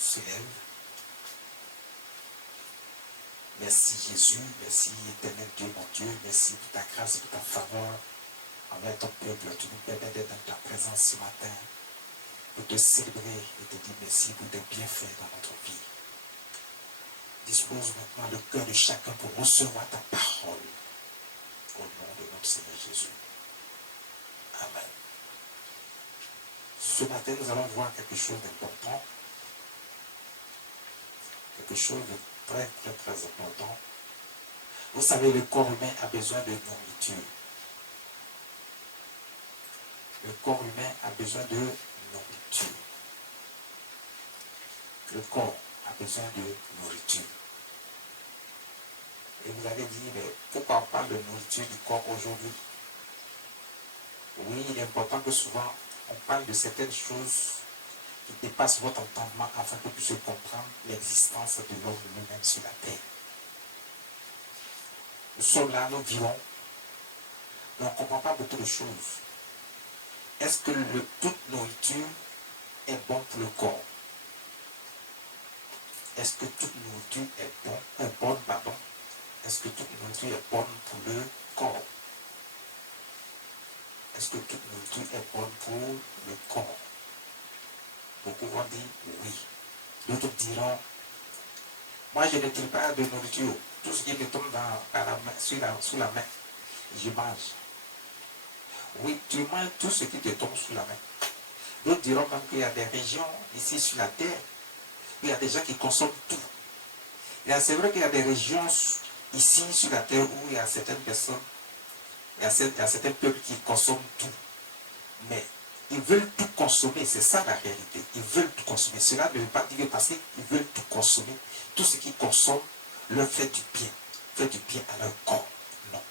se lève. Merci Jésus, merci éternel Dieu, mon Dieu, merci pour ta grâce, pour ta faveur envers ton peuple. Tu nous permets d'être dans ta présence ce matin pour te célébrer et te dire merci pour tes bienfaits dans notre vie. Dispose maintenant le cœur de chacun pour recevoir ta parole au nom de notre Seigneur Jésus. Amen. Ce matin, nous allons voir quelque chose d'important, quelque chose de très, très, très important. Vous savez, le corps humain a besoin de nourriture. Le corps humain a besoin de nourriture. Le corps a besoin de nourriture. Et vous allez dire, mais pourquoi on parle de nourriture du corps aujourd'hui? Oui, il est important que souvent on parle de certaines choses qui dépassent votre entendement afin que vous puissiez comprendre l'existence de l'homme lui-même sur la terre. Nous sommes là, nous vivons, mais on ne comprend pas beaucoup de choses. Est-ce que toute nourriture est bonne pour le corps? Est-ce que toute nourriture est bonne, pardon? Est-ce que toute nourriture est bonne pour le corps? Est-ce que toute nourriture est bonne pour le corps? Beaucoup vont dire oui. D'autres diront, moi je ne tire pas de nourriture. Tout ce qui me tombe sous la main, je mange. Oui, tu manges tout ce qui te tombe sous la main. D'autres diront même qu'il y a des régions ici sur la terre où il y a des gens qui consomment tout. C'est vrai qu'il y a des régions ici sur la terre où il y a certaines personnes, il y a certains peuples qui consomment tout. Mais ils veulent tout consommer, c'est ça la réalité. Ils veulent tout consommer. Cela ne veut pas dire parce qu'ils veulent tout consommer. Tout ce qu'ils consomment leur fait du bien à leur corps. Non.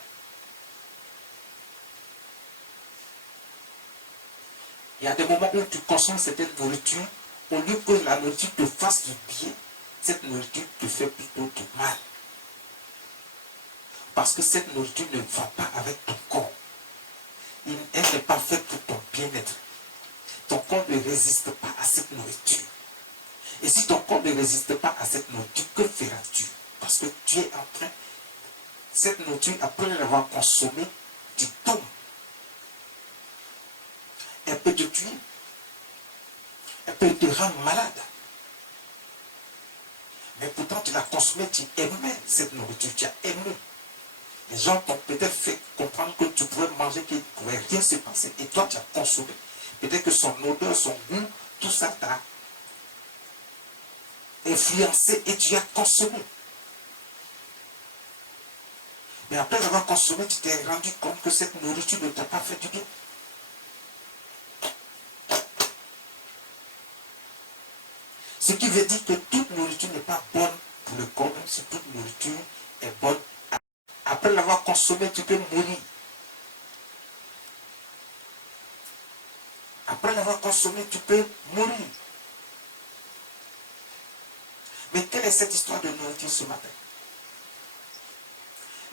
Il y a des moments où tu consommes certaine nourriture, au lieu que la nourriture te fasse du bien, cette nourriture te fait plutôt du mal. Parce que cette nourriture ne va pas avec ton corps. Elle n'est pas faite pour ton bien-être. Ton corps ne résiste pas à cette nourriture. Et si ton corps ne résiste pas à cette nourriture, que feras-tu? Parce que tu es en train, cette nourriture, après l'avoir consommée, tu tombes. Elle peut te tuer. Elle peut te rendre malade. Mais pourtant, tu l'as consommée, tu aimais cette nourriture, tu as aimé. Les gens t'ont peut-être fait comprendre que tu pourrais manger, qu'il ne pourrait rien se passer. Et toi, tu as consommé. Peut-être que son odeur, son goût, tout ça t'a influencé et tu as consommé. Mais après avoir consommé, tu t'es rendu compte que cette nourriture ne t'a pas fait du bien. Ce qui veut dire que toute nourriture n'est pas bonne pour le corps, même si toute nourriture est bonne. Après l'avoir consommé, tu peux mourir. Après l'avoir consommé, tu peux mourir. Mais quelle est cette histoire de nourriture ce matin?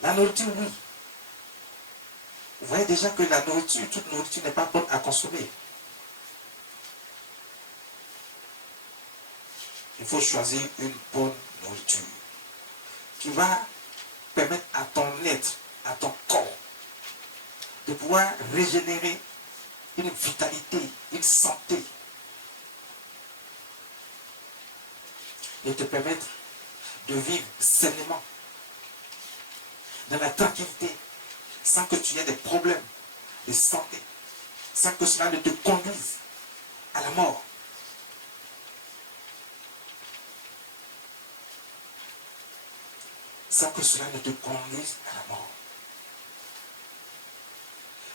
La nourriture, oui. Vous voyez déjà que la nourriture, toute nourriture n'est pas bonne à consommer. Il faut choisir une bonne nourriture qui va permettre à ton être, à ton corps, de pouvoir régénérer une vitalité, une santé, et te permettre de vivre sainement, dans la tranquillité, sans que tu aies des problèmes de santé, sans que cela ne te conduise à la mort. Sans que cela ne te conduise à la mort.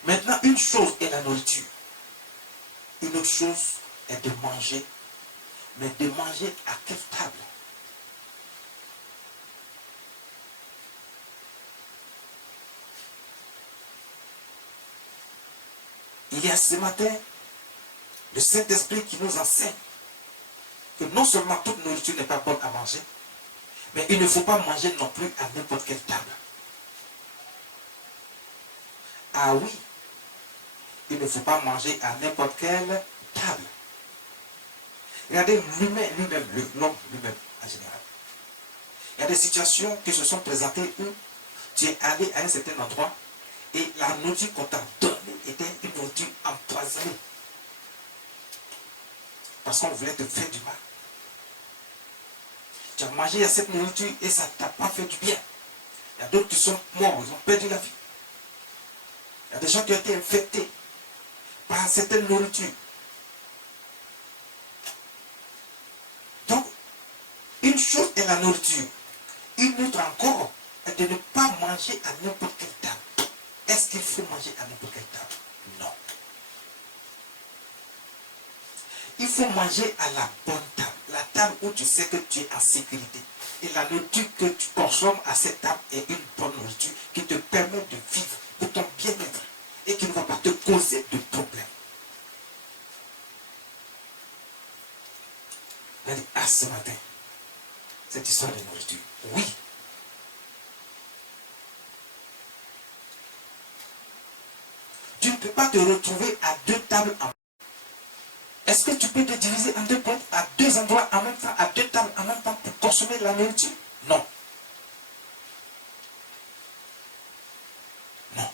Maintenant, une chose est la nourriture. Une autre chose est de manger. Mais de manger à quelle table? Il y a ce matin le Saint-Esprit qui nous enseigne que non seulement toute nourriture n'est pas bonne à manger, mais il ne faut pas manger non plus à n'importe quelle table. Ah oui, il ne faut pas manger à n'importe quelle table. Regardez l'humain lui-même, l'homme lui-même en général. Il y a des situations qui se sont présentées où tu es allé à un certain endroit et la nourriture qu'on t'a donnée était une nourriture empoisonnée. Parce qu'on voulait te faire du mal. Tu as mangé à cette nourriture et ça ne t'a pas fait du bien. Il y a d'autres qui sont morts, ils ont perdu la vie. Il y a des gens qui ont été infectés par certaines nourritures. Donc, une chose est la nourriture. Une autre encore est de ne pas manger à n'importe quelle table. Est-ce qu'il faut manger à n'importe quelle table? Non. Il faut manger à la bonne table. La table où tu sais que tu es en sécurité. Et la nourriture que tu consommes à cette table est une bonne nourriture qui te permet de vivre pour ton bien-être et qui ne va pas te causer de problèmes. Elle dit, ah, ce matin, cette histoire de nourriture, oui. Tu ne peux pas te retrouver à deux tables en même temps. Est-ce que tu peux te diviser en deux plates, à deux endroits en même temps, à deux tables en même temps pour consommer la nourriture? Non. Non.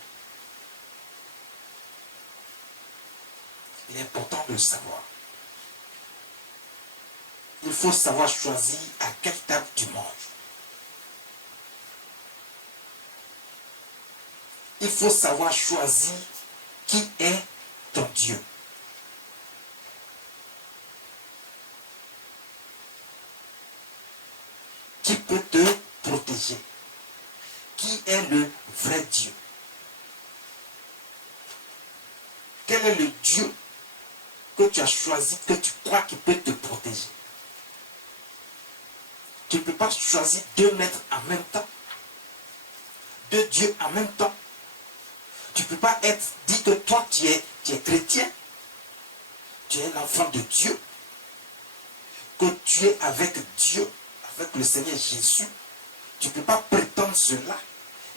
Il est important de le savoir. Il faut savoir choisir à quelle table tu manges. Il faut savoir choisir qui est ton Dieu. Qui peut te protéger? Qui est le vrai Dieu? Quel est le Dieu que tu as choisi, que tu crois qu'il peut te protéger? Tu ne peux pas choisir deux maîtres en même temps, deux dieux en même temps. Tu ne peux pas dire que toi tu es chrétien, tu es l'enfant de Dieu, que tu es avec Dieu, avec le Seigneur Jésus. Tu ne peux pas prétendre cela.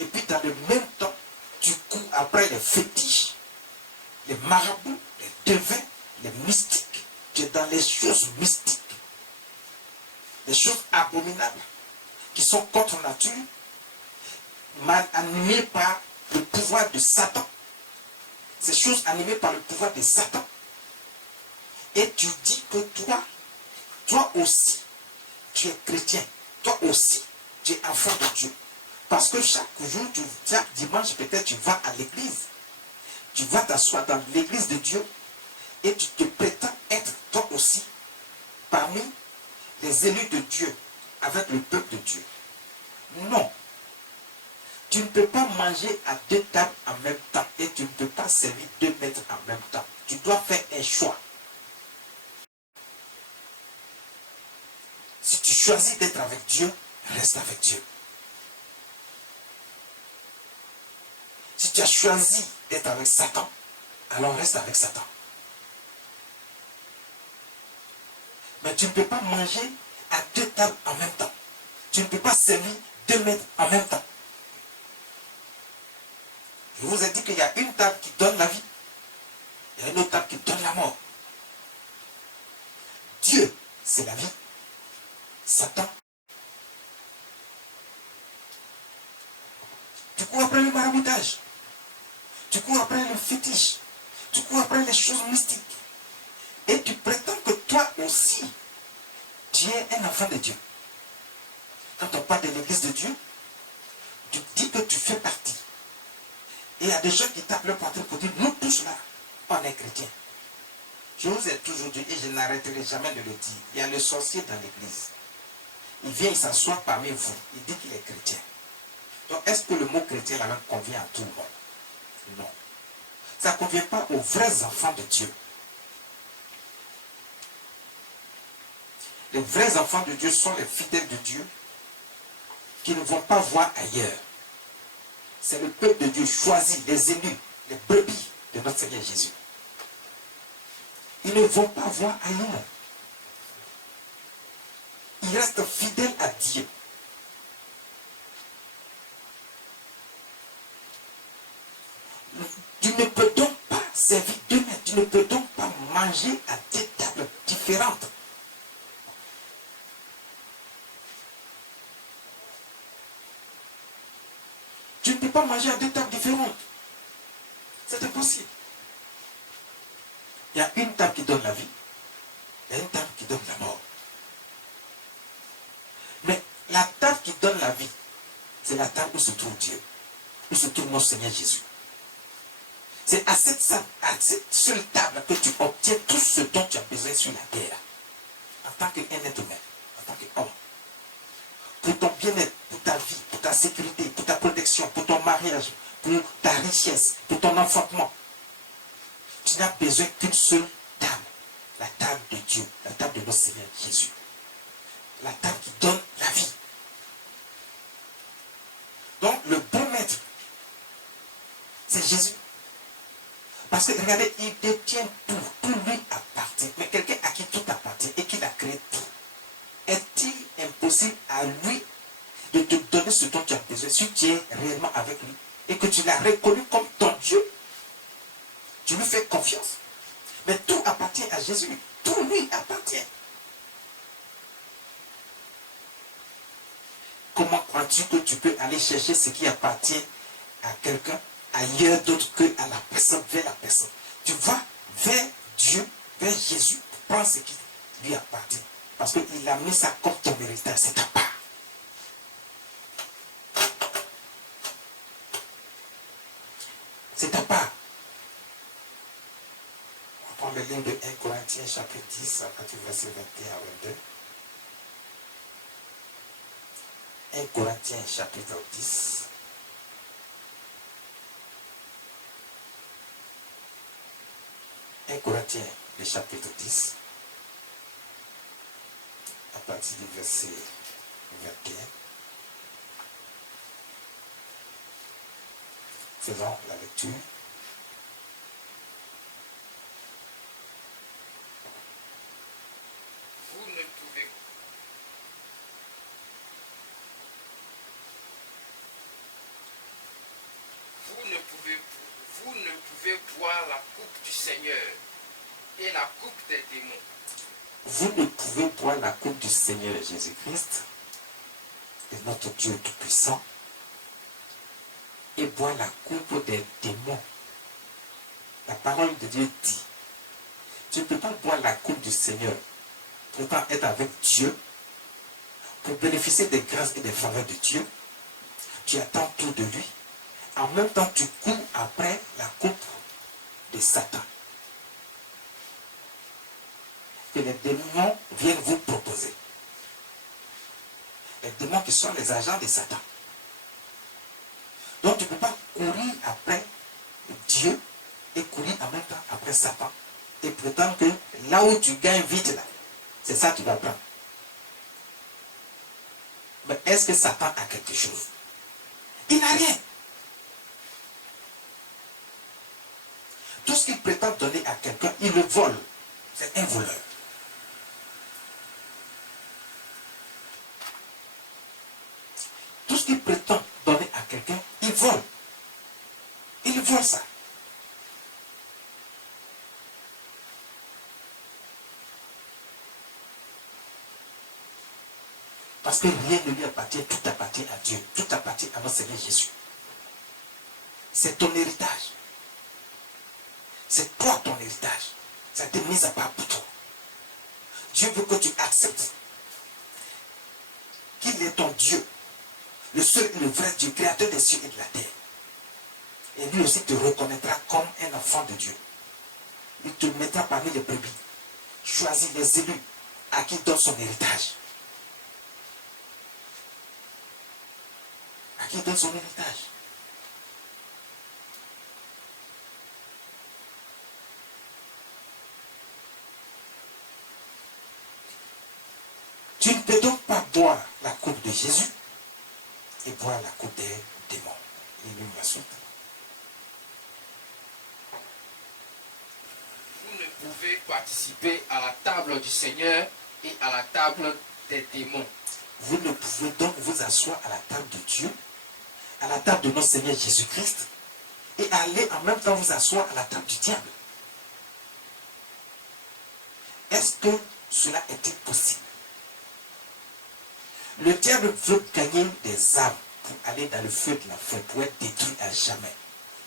Et puis dans le même temps, tu cours après les fétiches, les marabouts, les devins, les mystiques. Tu es dans les choses mystiques. Des choses abominables qui sont contre nature, animées par le pouvoir de Satan. Ces choses animées par le pouvoir de Satan. Et tu dis que toi aussi, tu es chrétien. Toi aussi, tu es enfant de Dieu. Parce que chaque jour, chaque dimanche, peut-être tu vas à l'église. Tu vas t'asseoir dans l'église de Dieu et tu te prétends être toi aussi parmi les élus de Dieu, avec le peuple de Dieu. Non. Tu ne peux pas manger à deux tables en même temps et tu ne peux pas servir deux maîtres en même temps. Tu dois faire un choix. Si tu choisis d'être avec Dieu, reste avec Dieu. Si tu as choisi d'être avec Satan, alors reste avec Satan. Mais tu ne peux pas manger à deux tables en même temps. Tu ne peux pas servir deux maîtres en même temps. Je vous ai dit qu'il y a une table qui donne la vie. Il y a une autre table qui donne la mort. Dieu, c'est la vie. Satan. Tu cours après le maraboutage. Tu cours après le fétiche. Tu cours après les choses mystiques. Et tu prétends que toi aussi, tu es un enfant de Dieu. Quand on parle de l'église de Dieu, tu dis que tu fais partie. Et il y a des gens qui tapent leur poitrine pour dire, nous tous là, on est chrétiens. Je vous ai toujours dit, et je n'arrêterai jamais de le dire, il y a le sorcier dans l'église. Il vient, il s'assoit parmi vous, il dit qu'il est chrétien. Donc est-ce que le mot chrétien là même convient à tout le monde? Non. Ça ne convient pas aux vrais enfants de Dieu. Les vrais enfants de Dieu sont les fidèles de Dieu qui ne vont pas voir ailleurs. C'est le peuple de Dieu choisi, les élus, les brebis de notre Seigneur Jésus. Ils ne vont pas voir ailleurs. Ils restent fidèles à Dieu. Tu ne peux donc pas servir deux maîtres. Tu ne peux donc pas manger à des tables différentes. Tu ne peux pas manger à deux tables différentes. C'est impossible. Il y a une table qui donne la vie, il y a une table qui donne la mort. Mais la table qui donne la vie, c'est la table où se trouve Dieu, où se trouve notre Seigneur Jésus. C'est à cette seule table que tu obtiens tout ce dont tu as besoin sur la terre. En tant qu'un être humain, en tant qu'homme. Pour ton bien-être, pour ta vie, pour ta sécurité, pour ta protection, pour ton mariage, pour ta richesse, pour ton enfantement. Tu n'as besoin qu'une seule table. La table de Dieu, la table de notre Seigneur Jésus. La table qui donne la vie. Donc, le bon maître, c'est Jésus. Parce que, regardez, il détient tout. Tout lui appartient. Mais quelqu'un à qui tout appartient et qui a créé tout, est-il impossible à lui de te donner ce dont tu as besoin si tu es réellement avec lui et que tu l'as reconnu comme ton Dieu? Tu lui fais confiance. Mais tout appartient à Jésus. Tout lui appartient. Comment crois-tu que tu peux aller chercher ce qui appartient à quelqu'un ailleurs d'autre que à la personne, vers la personne? Tu vas vers Dieu, vers Jésus, pour prendre ce qui lui appartient. Parce qu'il a mis ça comme ton héritage, c'est ta part. C'est ta part. On prend le livre de 1 Corinthiens chapitre 10, à partir du verset 21 à 22. 1 Corinthiens chapitre 10. Corinthiens, le chapitre 10, à partir du verset 21. Faisons la lecture. Vous ne pouvez boire la coupe du Seigneur et la coupe des démons. Vous ne pouvez boire la coupe du Seigneur Jésus-Christ, de notre Dieu Tout-Puissant, et boire la coupe des démons. La parole de Dieu dit, tu ne peux pas boire la coupe du Seigneur, pour pas être avec Dieu, pour bénéficier des grâces et des faveurs de Dieu. Tu attends tout de lui. En même temps, tu cours après la coupe de Satan. Que les démons viennent vous proposer. Les démons qui sont les agents de Satan. Donc tu ne peux pas courir après Dieu et courir en même temps après Satan. Et prétendre que là où tu gagnes vite, là, c'est ça que tu vas prendre. Mais est-ce que Satan a quelque chose? Il n'a rien. Tout ce qu'il prétend donner à quelqu'un, il le vole. C'est un voleur. Tout ce qu'il prétend donner à quelqu'un, il vole. Il vole ça. Parce que rien ne lui appartient, tout appartient à Dieu, tout appartient à notre Seigneur Jésus. C'est ton héritage. C'est toi ton héritage. Ça a été mis à part pour toi. Dieu veut que tu acceptes qu'il est ton Dieu, le seul et le vrai Dieu, créateur des cieux et de la terre. Et lui aussi te reconnaîtra comme un enfant de Dieu. Il te mettra parmi les brebis. Choisis les élus à qui il donne son héritage. À qui il donne son héritage. Tu ne peux donc pas boire la coupe de Jésus et boire la coupe des démons. Lis-nous la suite. Vous ne pouvez participer à la table du Seigneur et à la table des démons. Vous ne pouvez donc vous asseoir à la table de Dieu, à la table de notre Seigneur Jésus-Christ, et aller en même temps vous asseoir à la table du diable. Est-ce que cela est-il possible? Le diable veut gagner des âmes pour aller dans le feu de l'enfer, pour être détruit à jamais.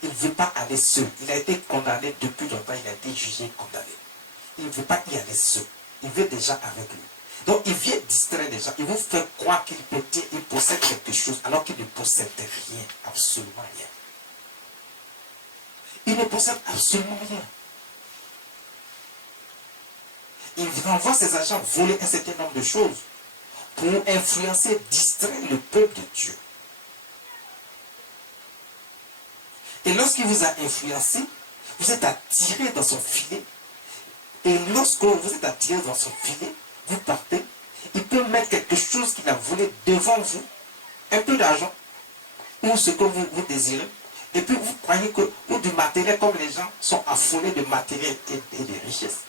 Il ne veut pas aller seul. Il a été condamné depuis longtemps, il a été jugé, condamné. Il ne veut pas y aller seul. Il veut des gens avec lui. Donc il vient distraire les gens. Il vous fait croire qu'il possède quelque chose alors qu'il ne possède rien, absolument rien. Il ne possède absolument rien. Il envoie ses agents voler un certain nombre de choses pour influencer, distraire le peuple de Dieu. Et lorsqu'il vous a influencé, vous êtes attiré dans son filet. Et lorsque vous êtes attiré dans son filet, vous partez, il peut mettre quelque chose qu'il a volé devant vous, un peu d'argent, ou ce que vous désirez, et puis vous croyez que, ou du matériel, comme les gens sont affolés de matériel et de richesses.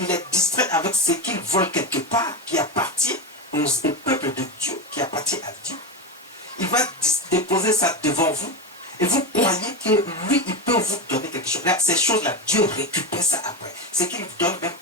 Il est distrait avec ce qu'il vole quelque part, qui appartient au peuple de Dieu, qui appartient à Dieu. Il va déposer ça devant vous, et vous croyez que lui, il peut vous donner quelque chose. Là, ces choses-là, Dieu récupère ça après. Ce qu'il donne même,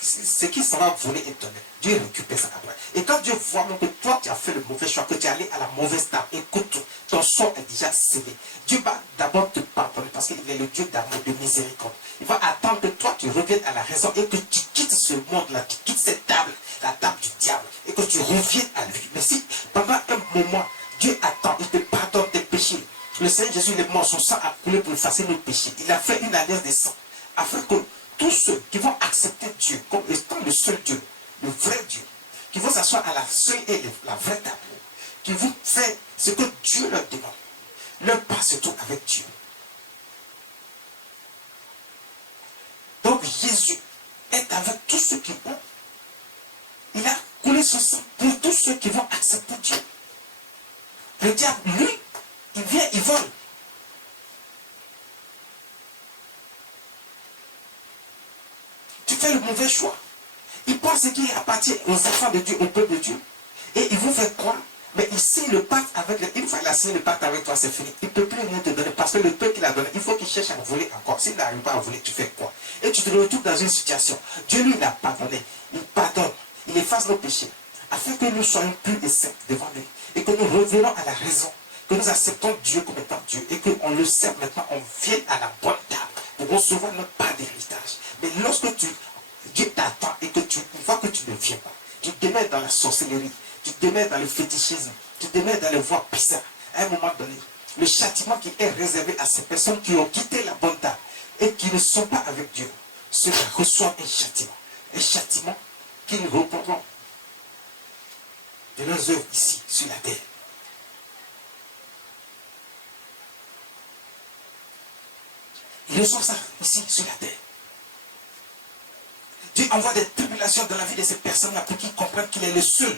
ce qu'il s'en va voler et donner, Dieu récupère ça après. Et quand Dieu voit même que toi, tu as fait le mauvais choix, que tu es allé à la mauvaise table, écoute, ton sort est déjà scellé. Dieu va d'abord te pardonner parce qu'il est le Dieu d'amour, de miséricorde. Il va attendre que toi, tu reviennes à la raison et que tu quittes ce monde-là, tu quittes cette table, la table du diable, et que tu reviennes à lui. Mais si pendant un moment, Dieu attend, il te pardonne tes péchés. Le Seigneur Jésus, il est mort, son sang a coulé pour effacer nos péchés. Il a fait une alliance de sang, afin que tous ceux qui vont accepter Dieu comme étant le seul Dieu, le vrai Dieu, qui vont s'asseoir à la seule et la vraie table, qui vont faire ce que Dieu leur demande, leur part surtout avec Dieu. Donc Jésus est avec tous ceux qui ont. Il a coulé son sang pour tous ceux qui vont accepter Dieu. Le diable, lui, il vient, il vole. Tu fais le mauvais choix. Il pense qu'il appartient aux enfants de Dieu, au peuple de Dieu. Et il vous fait croire. Mais il signe le pacte avec lui. Une fois qu'il a signé le pacte avec toi, c'est fini. Il ne peut plus rien te donner. Parce que le peu qu'il a donné, il faut qu'il cherche à voler encore. S'il n'arrive pas à voler, tu fais quoi? Et tu te retrouves dans une situation. Dieu, lui, il a pardonné. Il pardonne. Il efface nos péchés. Afin que nous soyons plus et saints devant lui. Et que nous revenons à la raison. Que nous acceptons Dieu comme étant Dieu. Et qu'on le serve maintenant. On vienne à la bonne table. Pour recevoir notre part d'héritage. Mais lorsque Dieu t'attend et que tu vois que tu ne viens pas. Tu te mets dans la sorcellerie. Tu te mets dans le fétichisme. Tu te mets dans les voies bizarres. À un moment donné, le châtiment qui est réservé à ces personnes qui ont quitté la bonne table et qui ne sont pas avec Dieu, ceux qui reçoivent un châtiment. Un châtiment qu'ils reprendront de leurs œuvres ici, sur la terre. Ils reçoivent ça ici, sur la terre. Dieu envoie des tribulations dans la vie de ces personnes-là pour qu'ils comprennent qu'il est le seul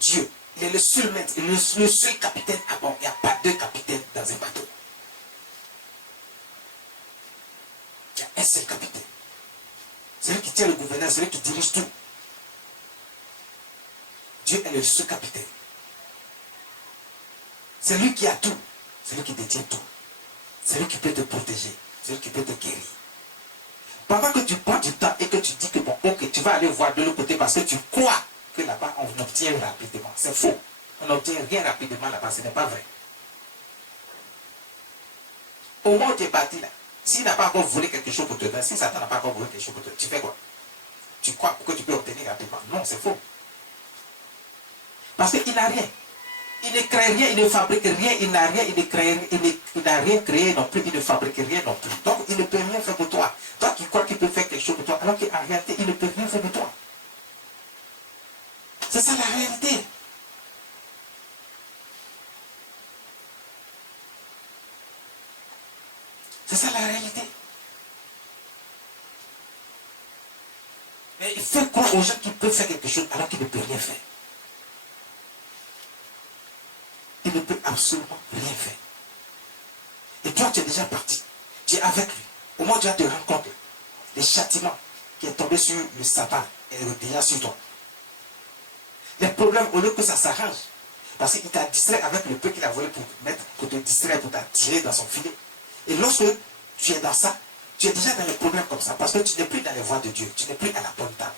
Dieu. Il est le seul maître, il est le seul capitaine à bord. Il n'y a pas deux capitaines dans un bateau. Il y a un seul capitaine. C'est lui qui tient le gouverneur, c'est lui qui dirige tout. Dieu est le seul capitaine. C'est lui qui a tout. C'est lui qui détient tout. C'est lui qui peut te protéger. C'est lui qui peut te guérir. Pendant que tu prends du temps et que tu dis que bon, ok, tu vas aller voir de l'autre côté parce que tu crois que là-bas on obtient rapidement. C'est faux. On n'obtient rien rapidement là-bas, ce n'est pas vrai. Au moment où tu es parti là, s'il n'a pas encore volé quelque chose pour te donner, si Satan n'a pas encore volé quelque chose pour te donner, tu fais quoi? Tu crois que tu peux obtenir rapidement? Non, c'est faux. Parce qu'il n'a rien. Il ne crée rien, il ne fabrique rien, il n'a rien, il n'a rien créé non plus, il ne fabrique rien non plus. Donc il ne peut rien faire pour toi. Toi qui crois qu'il peut faire quelque chose pour toi, alors qu'en réalité, il ne peut rien faire pour toi. C'est ça la réalité. C'est ça la réalité. Mais il fait croire aux gens qu'il peut faire quelque chose alors qu'il ne peut rien faire. Il ne peut absolument rien faire. Et toi, tu es déjà parti. Tu es avec lui. Au moins, tu vas te rendre compte. Le châtiment qui est tombé sur le Satan est déjà sur toi. Les problèmes, au lieu que ça s'arrange, parce qu'il t'a distrait avec le peu qu'il a volé pour te distraire, pour t'attirer dans son filet. Et lorsque tu es dans ça, tu es déjà dans les problèmes comme ça, parce que tu n'es plus dans les voies de Dieu, tu n'es plus à la bonne table.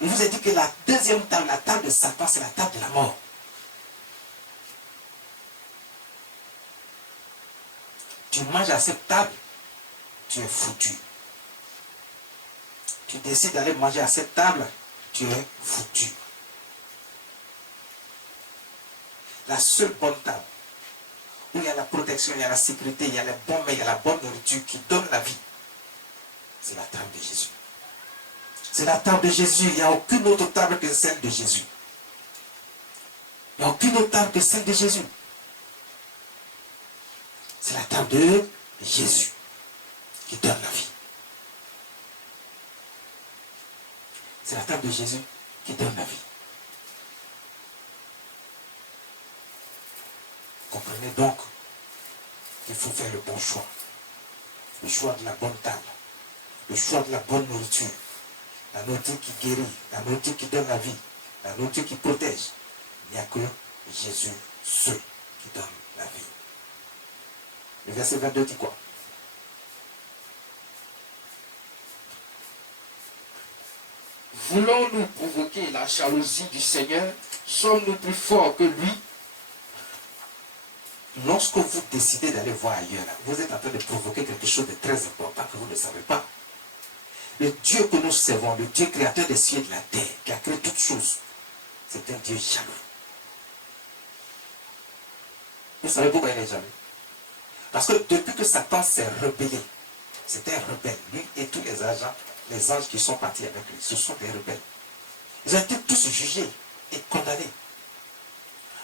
Il vous a dit que la deuxième table, la table de Satan, c'est la table de la mort. Tu manges à cette table, tu es foutu. Tu décides d'aller manger à cette table, tu es foutu. La seule bonne table, où il y a la protection, il y a la sécurité, il y a les bons mets, il y a la bonne nourriture qui donne la vie, c'est la table de Jésus. C'est la table de Jésus. Il n'y a aucune autre table que celle de Jésus. Il n'y a aucune autre table que celle de Jésus. C'est la table de Jésus qui donne la vie. C'est la table de Jésus qui donne la vie. Comprenez donc qu'il faut faire le bon choix. Le choix de la bonne table. Le choix de la bonne nourriture. La nourriture qui guérit, la nourriture qui donne la vie, la nourriture qui protège. Il n'y a que Jésus seul qui donne la vie. Le verset 22 dit quoi? Voulons-nous provoquer la jalousie du Seigneur? Sommes-nous plus forts que lui? Lorsque vous décidez d'aller voir ailleurs, vous êtes en train de provoquer quelque chose de très important que vous ne savez pas. Le Dieu que nous servons, le Dieu créateur des cieux et de la terre, qui a créé toutes choses, c'est un Dieu jaloux. Vous savez pourquoi il est jaloux? Parce que depuis que Satan s'est rebellé, c'était un rebelle, lui et tous les anges qui sont partis avec lui, ce sont des rebelles. Ils ont été tous jugés et condamnés.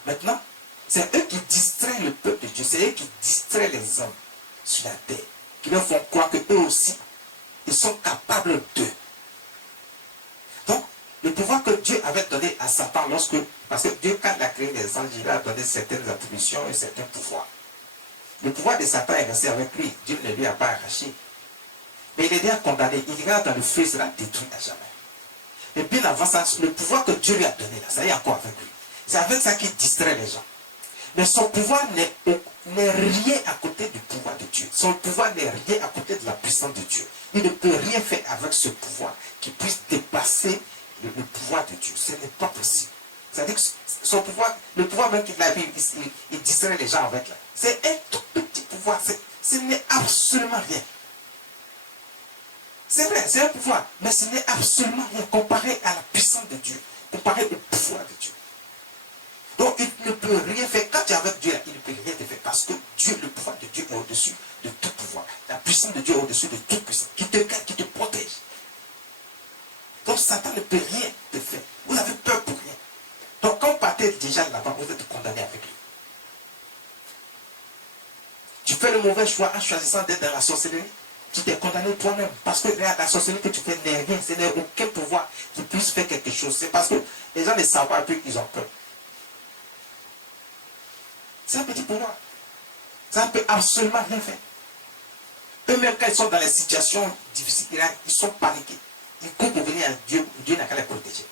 Maintenant, c'est eux qui distraient le peuple de Dieu, c'est eux qui distraient les hommes sur la terre, qui leur font croire qu'eux aussi, ils sont capables d'eux. Donc, le pouvoir que Dieu avait donné à Satan parce que Dieu, quand il a créé les anges, il lui a donné certaines attributions et certains pouvoirs. Le pouvoir de Satan est resté avec lui. Dieu ne lui a pas arraché. Mais il est déjà condamné. Il ira dans le feu, il sera détruit à jamais. Et bien avant ça, le pouvoir que Dieu lui a donné, là, ça y est encore avec lui. C'est avec ça qu'il distrait les gens. Mais son pouvoir n'est rien à côté du pouvoir de Dieu. Son pouvoir n'est rien à côté de la puissance de Dieu. Il ne peut rien faire avec ce pouvoir qui puisse dépasser le pouvoir de Dieu. Ce n'est pas possible. C'est-à-dire que son pouvoir, le pouvoir même qu'il a eu, il distrait les gens avec là. C'est un tout petit pouvoir. Ce n'est absolument rien. C'est vrai, c'est un pouvoir, mais ce n'est absolument rien comparé à la puissance de Dieu, comparé au pouvoir de Dieu. Donc il ne peut rien faire. Quand tu es avec Dieu, il ne peut rien te faire. Parce que Dieu, le pouvoir de Dieu est au-dessus de tout pouvoir. La puissance de Dieu est au-dessus de toute puissance. Qui te garde, qui te protège. Donc Satan ne peut rien te faire. Vous avez peur pour rien. Donc quand vous partez déjà là-bas, vous êtes condamné avec lui. Tu fais le mauvais choix en choisissant d'être dans la sorcellerie. Tu t'es condamné toi-même. Parce que la sorcellerie que tu fais n'est rien. Ce n'est aucun pouvoir qui puisse faire quelque chose. C'est parce que les gens ne savent pas plus qu'ils ont peur. C'est un petit pouvoir. Ça ne peut absolument rien faire. Eux-mêmes, quand ils sont dans les situations difficiles, ils sont paniqués. Ils courent pour venir à Dieu. Dieu n'a qu'à les protéger.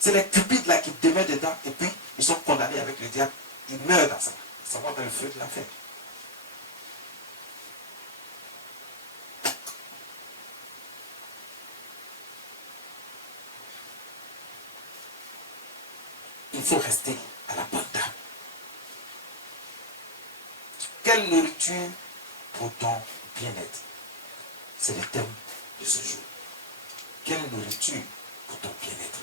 C'est les cupides là qui demeurent dedans et puis ils sont condamnés avec le diable. Ils meurent dans ça. Ils vont dans le feu de l'enfer. Il faut rester à la bonne table. Quelle nourriture pour ton bien-être? C'est le thème de ce jour. Quelle nourriture pour ton bien-être?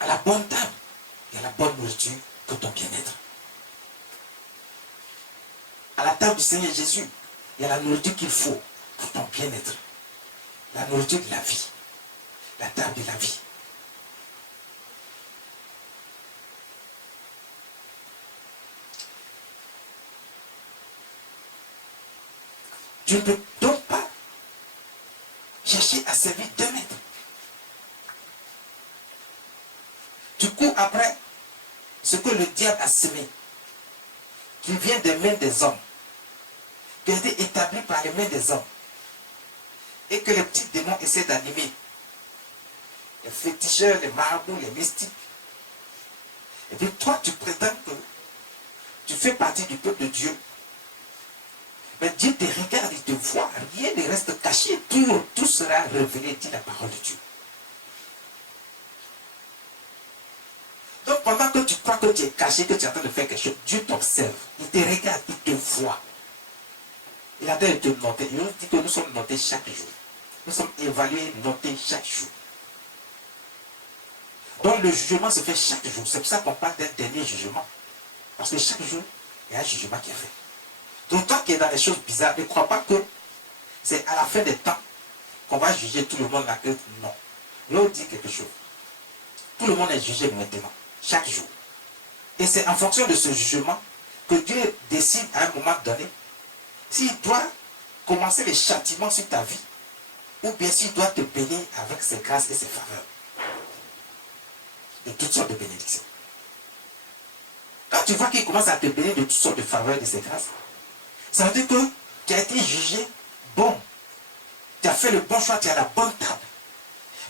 À la bonne table, il y a la bonne nourriture pour ton bien-être. À la table du Seigneur Jésus, il y a la nourriture qu'il faut pour ton bien-être. La nourriture de la vie. La table de la vie. Tu ne peux donc pas chercher à servir deux maîtres. Tu cours après ce que le diable a semé, qui vient des mains des hommes, qui a été établi par les mains des hommes, et que les petits démons essaient d'animer. Les féticheurs, les marabouts, les mystiques. Et puis toi, tu prétends que tu fais partie du peuple de Dieu. Mais Dieu te regarde, il te voit, rien ne reste caché, tout sera révélé, dit la parole de Dieu. Donc pendant que tu crois que tu es caché, que tu es en train de faire quelque chose, Dieu t'observe, il te regarde, il te voit. Il a de te noter. Il nous dit que nous sommes notés chaque jour. Nous sommes évalués, notés chaque jour. Donc le jugement se fait chaque jour. C'est pour ça qu'on parle d'un dernier jugement. Parce que chaque jour, il y a un jugement qui est fait. Donc toi qui es dans les choses bizarres, ne crois pas que c'est à la fin des temps qu'on va juger tout le monde là que non. L'autre dit quelque chose. Tout le monde est jugé maintenant, chaque jour. Et c'est en fonction de ce jugement que Dieu décide à un moment donné s'il doit commencer les châtiments sur ta vie ou bien s'il doit te bénir avec ses grâces et ses faveurs. De toutes sortes de bénédictions. Quand tu vois qu'il commence à te bénir de toutes sortes de faveurs et de ses grâces, ça veut dire que tu as été jugé bon. Tu as fait le bon choix, tu es à la bonne table.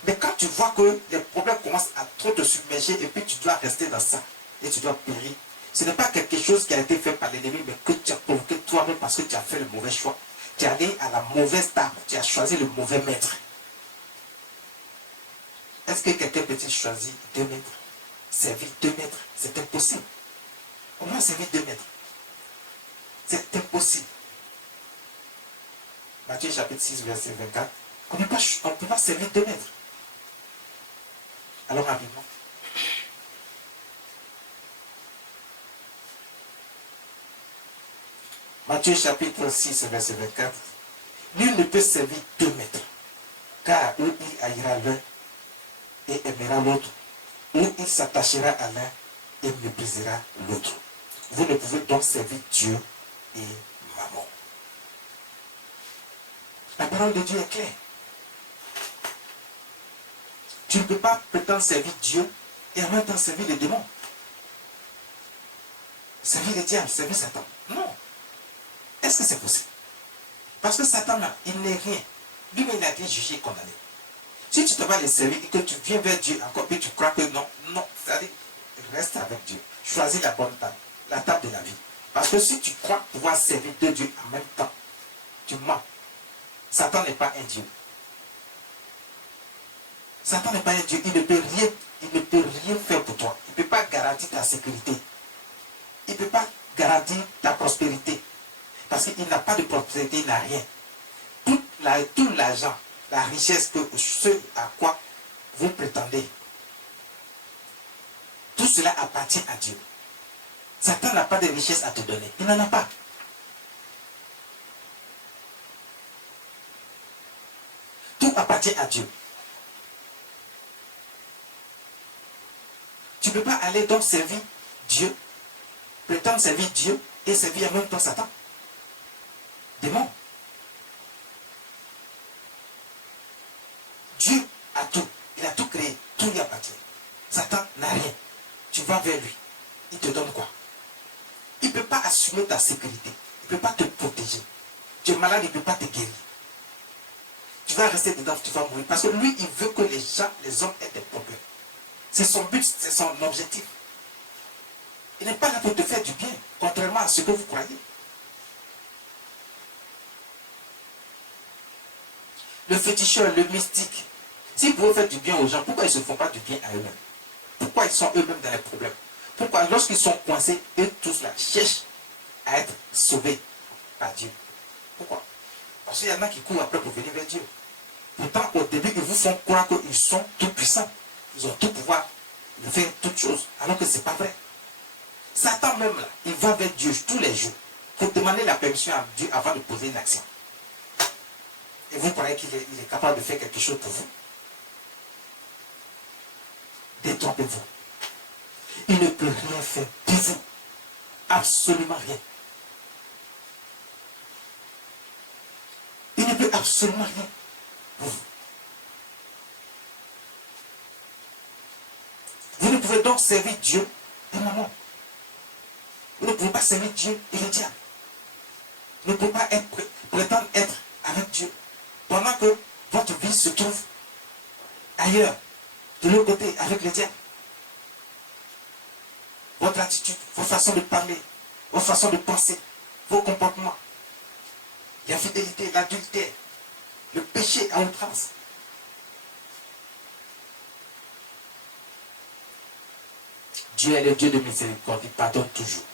Mais quand tu vois que les problèmes commencent à trop te submerger et puis tu dois rester dans ça et tu dois périr, ce n'est pas quelque chose qui a été fait par l'ennemi, mais que tu as provoqué toi-même parce que tu as fait le mauvais choix. Tu es allé à la mauvaise table, tu as choisi le mauvais maître. Est-ce que quelqu'un peut-il choisir 2 maîtres? Servir 2 maîtres? C'est impossible. On va servir 2 maîtres. C'est impossible. Matthieu chapitre 6, verset 24. On ne peut pas servir 2 maîtres. Alors rapidement. Matthieu chapitre 6, verset 24. Nul ne peut servir 2 maîtres. Car ou il haïra l'un et aimera l'autre, ou il s'attachera à l'un et méprisera l'autre. Vous ne pouvez donc servir Dieu et Mammon. La parole de Dieu est claire. Tu ne peux pas prétendre servir Dieu et en même temps servir les démons. Servir les diables, servir Satan. Non. Est-ce que c'est possible? Parce que Satan, là, il n'est rien. Lui-même, il a été jugé et condamné. Si tu te vas les servir et que tu viens vers Dieu encore, puis tu crois que non, c'est-à-dire, reste avec Dieu. Choisis la bonne table, la table de la vie. Parce que si tu crois pouvoir servir deux dieux en même temps, tu mens. Satan n'est pas un Dieu. Satan n'est pas un Dieu. Il ne peut rien faire pour toi. Il ne peut pas garantir ta sécurité. Il ne peut pas garantir ta prospérité. Parce qu'il n'a pas de prospérité, il n'a rien. Tout l'argent, la richesse, ce à quoi vous prétendez, tout cela appartient à Dieu. Satan n'a pas de richesse à te donner. Il n'en a pas. Tout appartient à Dieu. Tu ne peux pas aller donc servir Dieu, prétendre servir Dieu et servir en même temps Satan. Démon. Dieu a tout. Il a tout créé. Tout lui appartient. Satan n'a rien. Tu vas vers lui. Il te donne quoi? Il ne peut pas assumer ta sécurité. Il ne peut pas te protéger. Tu es malade, il ne peut pas te guérir. Tu vas rester dedans, tu vas mourir. Parce que lui, il veut que les hommes aient des problèmes. C'est son but, c'est son objectif. Il n'est pas là pour te faire du bien, contrairement à ce que vous croyez. Le féticheur, le mystique, s'ils pouvaient faire du bien aux gens, pourquoi ils ne se font pas du bien à eux-mêmes? Pourquoi ils sont eux-mêmes dans les problèmes? Pourquoi lorsqu'ils sont coincés, eux tous là cherchent à être sauvés par Dieu? Pourquoi? Parce qu'il y en a qui courent après pour venir vers Dieu. Pourtant, au début, ils vous font croire qu'ils sont tout puissants. Ils ont tout pouvoir de faire toutes choses, alors que ce n'est pas vrai. Satan même là, il va vers Dieu tous les jours pour demander la permission à Dieu avant de poser une action. Et vous croyez qu'il est capable de faire quelque chose pour vous? Détrompez-vous. Il ne peut rien faire pour vous. Absolument rien. Il ne peut absolument rien pour vous. Vous ne pouvez donc servir Dieu et maman. Vous ne pouvez pas servir Dieu et le diable. Vous ne pouvez pas prétendre être avec Dieu pendant que votre vie se trouve ailleurs, de l'autre côté, avec le diable. Votre attitude, vos façons de parler, vos façons de penser, vos comportements. l'infidélité, l'adultère, le péché à outrance. Dieu est le Dieu de miséricorde, il pardonne toujours.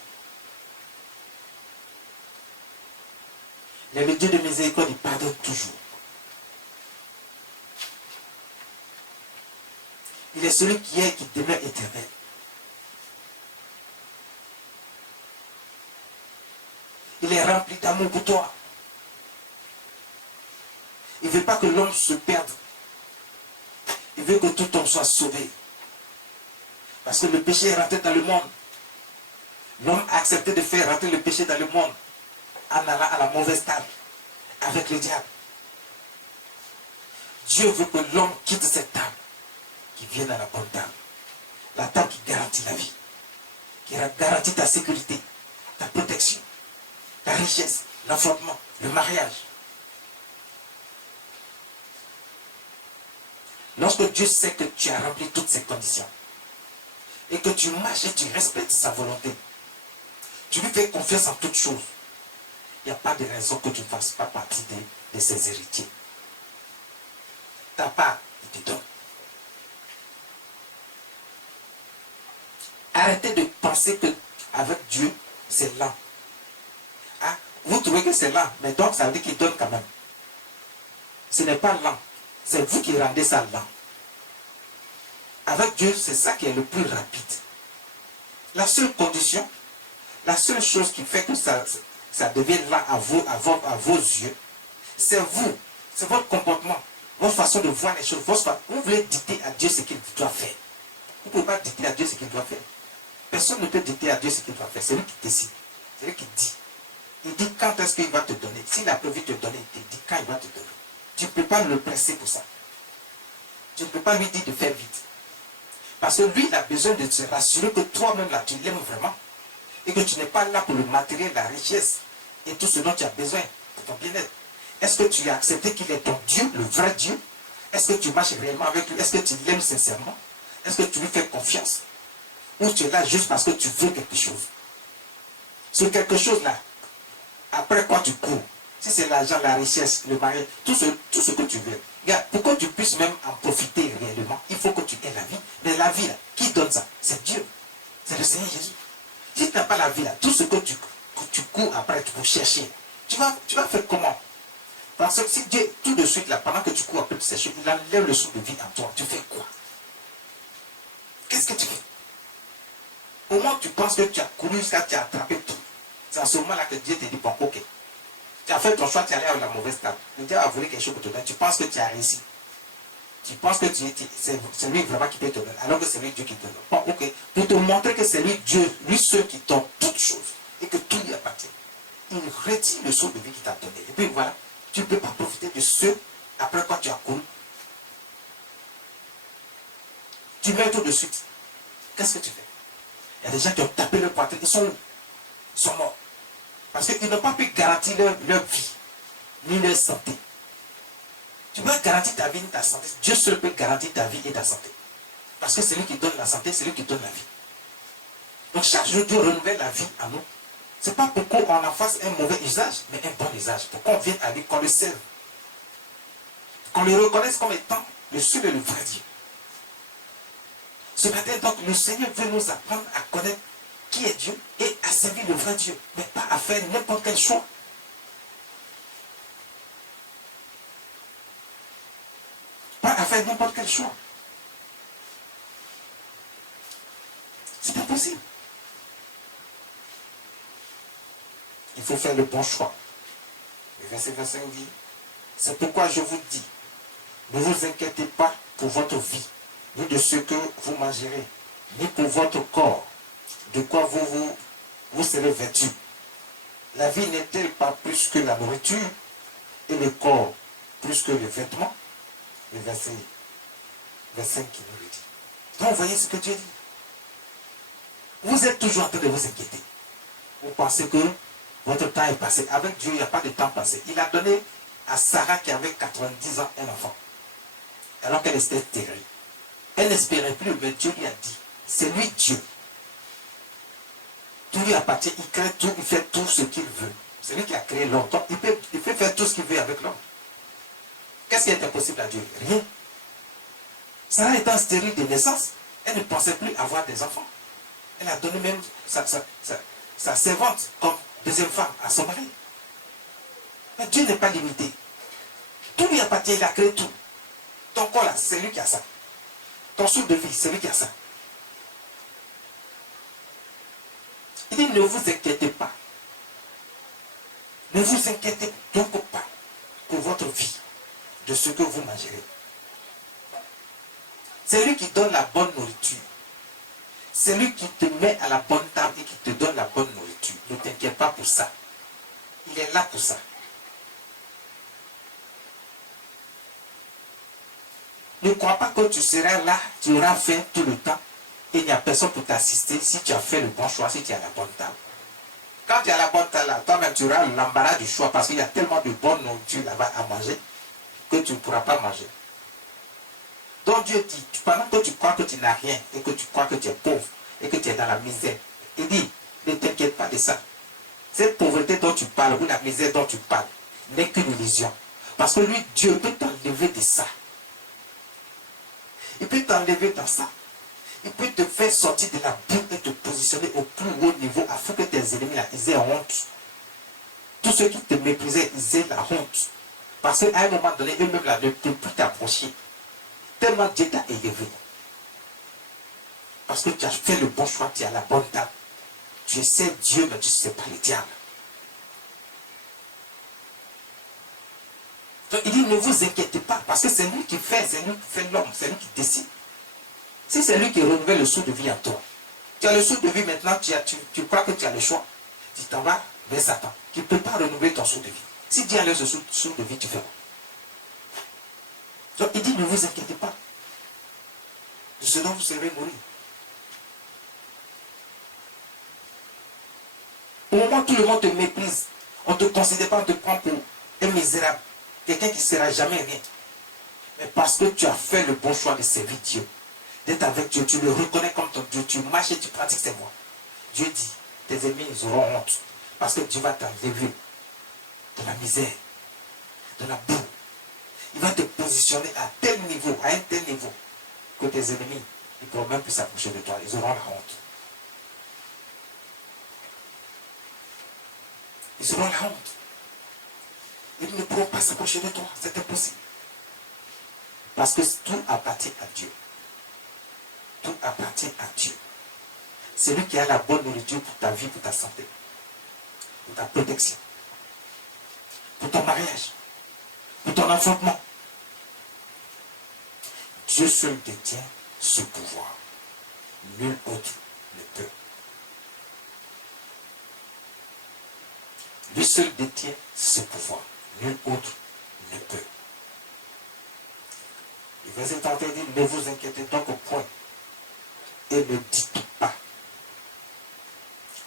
Il est le Dieu de miséricorde, il pardonne toujours. Il est celui qui est et qui demeure éternel. Il est rempli d'amour pour toi. Il ne veut pas que l'homme se perde. Il veut que tout homme soit sauvé. Parce que le péché est rentré dans le monde. L'homme a accepté de faire rentrer le péché dans le monde en allant à la mauvaise table avec le diable. Dieu veut que l'homme quitte cette table, qui vienne à la bonne table. La table qui garantit la vie, qui garantit ta sécurité, ta protection, ta richesse, l'enfantement, le mariage. Lorsque Dieu sait que tu as rempli toutes ces conditions et que tu marches et tu respectes sa volonté, tu lui fais confiance en toutes choses, il n'y a pas de raison que tu ne fasses pas partie de ses héritiers. Ta part, il te donne. Arrêtez de penser qu'avec Dieu, c'est lent. Ah, vous trouvez que c'est lent, mais donc ça veut dire qu'il donne quand même. Ce n'est pas lent. C'est vous qui rendez ça lent. Avec Dieu, c'est ça qui est le plus rapide. La seule condition, la seule chose qui fait que ça devient lent à vos yeux, c'est vous, c'est votre comportement, votre façon de voir les choses. Vous voulez dicter à Dieu ce qu'il doit faire. Vous ne pouvez pas dicter à Dieu ce qu'il doit faire. Personne ne peut dicter à Dieu ce qu'il doit faire. C'est lui qui décide. C'est lui qui dit. Il dit quand est-ce qu'il va te donner. S'il a prévu de te donner, il te dit quand il va te donner. Tu ne peux pas le presser pour ça. Tu ne peux pas lui dire de faire vite. Parce que lui, il a besoin de se rassurer que toi-même, là, tu l'aimes vraiment. Et que tu n'es pas là pour le matériel, la richesse et tout ce dont tu as besoin pour ton bien-être. Est-ce que tu as accepté qu'il est ton Dieu, le vrai Dieu? Est-ce que tu marches réellement avec lui? Est-ce que tu l'aimes sincèrement? Est-ce que tu lui fais confiance? Ou tu es là juste parce que tu veux quelque chose? Ce quelque chose-là, après quoi tu cours? Si c'est l'argent, la richesse, le mariage, tout ce que tu veux. Regarde, pour que tu puisses même en profiter réellement, il faut que tu aies la vie. Mais la vie, là, qui donne ça? C'est Dieu. C'est le Seigneur Jésus. Si tu n'as pas la vie, là, tout ce que tu cours après pour chercher, tu vas faire comment? Parce que si Dieu, tout de suite, là, pendant que tu cours après pour chercher, il enlève le souffle de vie en toi. Tu fais quoi? Qu'est-ce que tu fais? Au moins, tu penses que tu as couru jusqu'à tu as attrapé tout. C'est à ce moment-là que Dieu te dit, bon, ok. Tu as fait ton choix, tu es allé à la mauvaise table. Le diable a volé quelque chose pour te donner. Tu penses que tu as réussi. Tu penses que c'est lui vraiment qui peut te donner, alors que c'est lui Dieu qui te donne. Bon, ok. Pour te montrer que c'est lui Dieu, lui seul qui donne toutes choses et que tout lui appartient. Il retire le sceau de vie qu'il t'a donné. Et puis voilà, tu ne peux pas profiter de ce après quoi tu as couru. Tu mets tout de suite. Qu'est-ce que tu fais? Il y a des gens qui ont tapé le poitrine. Ils sont où? Ils sont morts. Parce qu'ils n'ont pas pu garantir leur vie, ni leur santé. Tu peux garantir ta vie ni ta santé. Dieu seul peut garantir ta vie et ta santé. Parce que c'est lui qui donne la santé, c'est lui qui donne la vie. Donc chaque jour, Dieu renouvelle la vie à nous. Ce n'est pas pour qu'on en fasse un mauvais usage, mais un bon usage. Pour qu'on vienne à lui, qu'on le serve. Qu'on le reconnaisse comme étant le seul et le vrai Dieu. Ce matin, donc, le Seigneur veut nous apprendre à connaître qui est Dieu et à servir le vrai Dieu, mais pas à faire n'importe quel choix. Pas à faire n'importe quel choix. C'est pas possible. Il faut faire le bon choix. Le verset 25 dit, c'est pourquoi je vous dis, ne vous inquiétez pas pour votre vie, ni de ce que vous mangerez, ni pour votre corps, de quoi vous serez vêtus. La vie n'est-elle pas plus que la nourriture, et le corps plus que les vêtements? Le verset 25 qui nous le dit. Donc vous voyez ce que Dieu dit. Vous êtes toujours en train de vous inquiéter. Vous pensez que votre temps est passé. Avec Dieu, il n'y a pas de temps passé. Il a donné à Sarah qui avait 90 ans un enfant. Alors qu'elle était stérile. Elle n'espérait plus, mais Dieu lui a dit, c'est lui Dieu. Tout lui appartient, il crée tout, il fait tout ce qu'il veut. C'est lui qui a créé l'homme. Donc, il peut faire tout ce qu'il veut avec l'homme. Qu'est-ce qui est impossible à Dieu? Rien. Sarah étant stérile de naissance, elle ne pensait plus avoir des enfants. Elle a donné même sa servante comme deuxième femme à son mari. Mais Dieu n'est pas limité. Tout lui appartient, il a créé tout. Ton corps là, c'est lui qui a ça. Ton souffle de vie, c'est lui qui a ça. Il dit, ne vous inquiétez pas. Ne vous inquiétez donc pas pour votre vie, de ce que vous mangerez. C'est lui qui donne la bonne nourriture. C'est lui qui te met à la bonne table et qui te donne la bonne nourriture. Ne t'inquiète pas pour ça. Il est là pour ça. Ne crois pas que tu seras là, tu auras faim tout le temps et il n'y a personne pour t'assister si tu as fait le bon choix, si tu es à la bonne table. Quand tu es à la bonne table, toi-même tu auras l'embarras du choix parce qu'il y a tellement de bonne nourriture là-bas à manger que tu ne pourras pas manger. Donc Dieu dit, pendant que tu crois que tu n'as rien et que tu crois que tu es pauvre et que tu es dans la misère, il dit, ne t'inquiète pas de ça. Cette pauvreté dont tu parles ou la misère dont tu parles n'est qu'une illusion. Parce que lui, Dieu peut t'enlever de ça. Il peut t'enlever dans ça. Il peut te faire sortir de la boue et te positionner au plus haut niveau afin que tes ennemis là, ils aient honte. Tous ceux qui te méprisaient, ils aient la honte. Parce qu'à un moment donné, eux-mêmes là ne peuvent plus t'approcher. Tellement Dieu t'a élevé. Parce que tu as fait le bon choix, tu es à la bonne table. Tu sais Dieu, mais tu ne sais pas le diable. Donc il dit, ne vous inquiétez pas, parce que c'est lui qui fait, c'est lui qui fait l'homme, c'est lui qui décide. Si c'est lui qui renouvelle le souffle de vie en toi, tu as le souffle de vie maintenant, tu crois que tu as le choix. Tu t'en vas vers Satan, qui ne peut pas renouveler ton souffle de vie. Si Dieu enlève ce souffle de vie, tu fais quoi? Donc il dit, ne vous inquiétez pas. De ce dont vous serez mourir. Au moment où tout le monde te méprise, on ne te considère pas, on te prend pour un misérable. Quelqu'un qui ne sera jamais rien. Mais parce que tu as fait le bon choix de servir Dieu, d'être avec Dieu, tu le reconnais comme ton Dieu, tu marches et tu pratiques ses voies. Dieu dit, tes ennemis ils auront honte. Parce que Dieu va t'enlever de la misère, de la boue. Il va te positionner à tel niveau, à un tel niveau, que tes ennemis, ils ne pourront même plus s'approcher de toi. Ils auront la honte. Ils auront la honte. Ils ne pourront pas s'approcher de toi. C'est impossible. Parce que tout appartient à Dieu. Tout appartient à Dieu. C'est lui qui a la bonne nourriture pour ta vie, pour ta santé, pour ta protection, pour ton mariage, pour ton enfantement. Dieu seul détient ce pouvoir. Nul autre ne peut. Lui seul détient ce pouvoir. Nul autre ne peut. Le verset 31 dit, ne vous inquiétez donc au point et ne dites pas.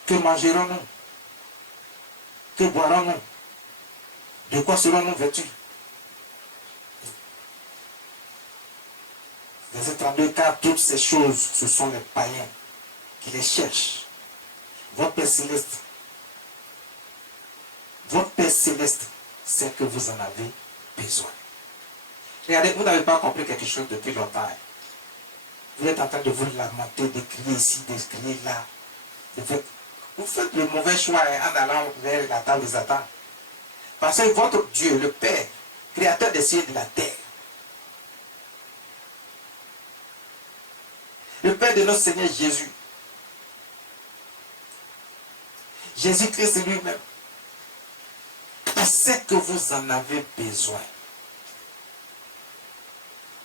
Que mangerons-nous? Que boirons-nous? De quoi serons-nous vêtus? Verset 32, car toutes ces choses, ce sont les païens qui les cherchent. Votre Père Céleste sait que vous en avez besoin. Regardez, vous n'avez pas compris quelque chose depuis longtemps. Vous êtes en train de vous lamenter, de crier ici, de crier là. Vous faites le mauvais choix en allant vers la table de Satan. Parce que votre Dieu, le Père, créateur des cieux et de la terre, le Père de notre Seigneur Jésus, Jésus-Christ lui-même, il sait que vous en avez besoin.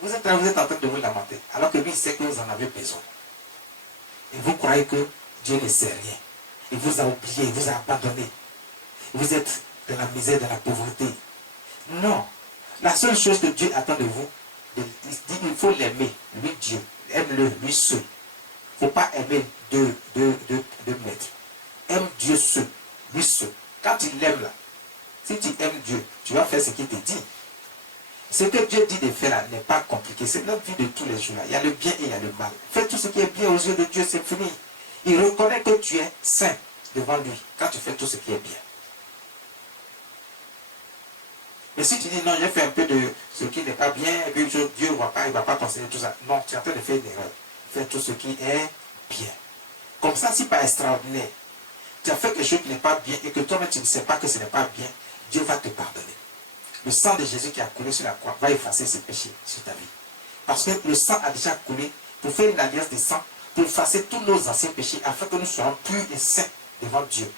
Vous êtes en train de vous lamenter, alors que lui, il sait que vous en avez besoin. Et vous croyez que Dieu ne sait rien. Il vous a oublié, il vous a abandonné. Vous êtes dans la misère, dans la pauvreté. Non. La seule chose que Dieu attend de vous, il dit qu'il faut l'aimer, lui Dieu. Aime-le, lui seul. Il ne faut pas aimer deux maîtres. Aime Dieu seul, lui seul. Quand il l'aime là, si tu aimes Dieu, tu vas faire ce qu'il te dit. Ce que Dieu dit de faire là n'est pas compliqué. C'est notre vie de tous les jours là. Il y a le bien et il y a le mal. Fais tout ce qui est bien aux yeux de Dieu, c'est fini. Il reconnaît que tu es saint devant lui quand tu fais tout ce qui est bien. Mais si tu dis non, j'ai fait un peu de ce qui n'est pas bien, et puis Dieu ne va pas, il ne va pas considérer tout ça. Non, tu es en train de faire une erreur. Fais tout ce qui est bien. Comme ça, si pas extraordinaire, tu as fait quelque chose qui n'est pas bien et que toi-même tu ne sais pas que ce n'est pas bien, Dieu va te pardonner. Le sang de Jésus qui a coulé sur la croix va effacer ses péchés sur ta vie. Parce que le sang a déjà coulé pour faire une alliance de sang, pour effacer tous nos anciens péchés, afin que nous soyons purs et saints devant Dieu.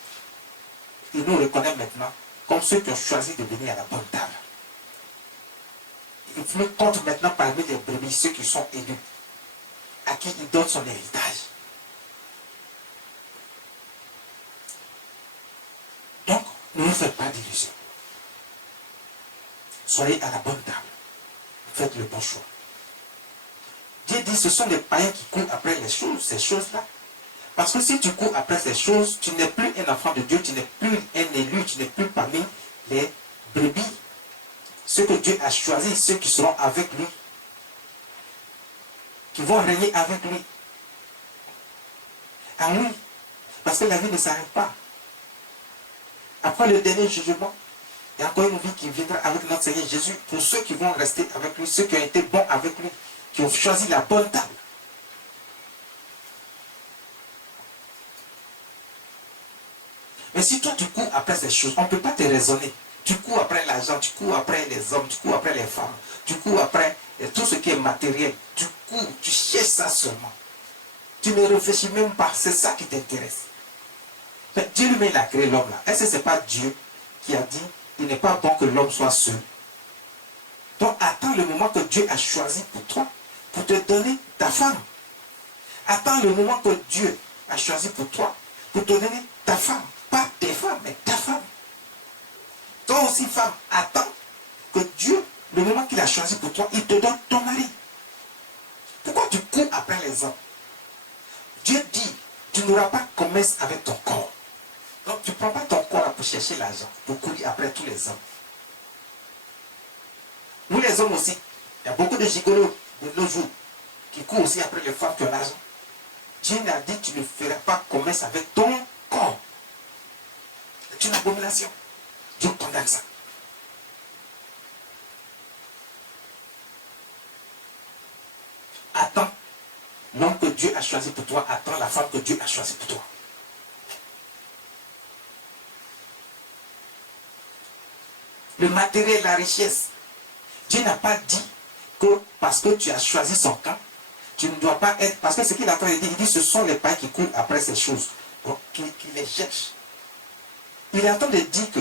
Il nous reconnaît maintenant comme ceux qui ont choisi de venir à la bonne table. Il nous compte maintenant parmi les brebis ceux qui sont élus, à qui il donne son héritage. Donc, ne vous faites pas d'illusions. Soyez à la bonne table. Faites le bon choix. Dieu dit, ce sont les païens qui courent après les choses, ces choses-là. Parce que si tu cours après ces choses, tu n'es plus un enfant de Dieu, tu n'es plus un élu, tu n'es plus parmi les brebis. Ceux que Dieu a choisis, ceux qui seront avec lui, qui vont régner avec lui. Ah oui, parce que la vie ne s'arrête pas. Après le dernier jugement, il y a encore une vie qui viendra avec notre Seigneur Jésus pour ceux qui vont rester avec lui, ceux qui ont été bons avec lui, qui ont choisi la bonne table. Mais si toi tu cours après ces choses, on ne peut pas te raisonner. Tu cours après l'argent, tu cours après les hommes, tu cours après les femmes, tu cours après tout ce qui est matériel. Tu cours, tu cherches ça seulement. Tu ne réfléchis même pas, c'est ça qui t'intéresse. Dieu lui-même il a créé l'homme là. Est-ce que ce n'est pas Dieu qui a dit il n'est pas bon que l'homme soit seul? Donc attends le moment que Dieu a choisi pour toi, pour te donner ta femme. Attends le moment que Dieu a choisi pour toi, pour te donner ta femme. Pas tes femmes, mais ta femme. Toi aussi, femme, attends que Dieu, le moment qu'il a choisi pour toi, il te donne ton mari. Pourquoi tu cours après les hommes? Dieu dit, tu n'auras pas commerce avec ton corps. Donc tu ne prends pas ton corps là pour chercher l'argent, pour courir après tous les hommes. Nous les hommes aussi, il y a beaucoup de gigolos de nos jours qui courent aussi après les femmes qui ont l'argent. Dieu n'a dit, tu ne feras pas commerce avec ton corps. C'est une abomination. Dieu condamne ça. Attends l'homme que Dieu a choisi pour toi, attends la femme que Dieu a choisie pour toi. Le matériel, la richesse. Dieu n'a pas dit que parce que tu as choisi son camp, tu ne dois pas être... Parce que ce qu'il a dit, il dit ce sont les païens qui courent après ces choses. Donc, qui les cherchent. Il est en train de dire que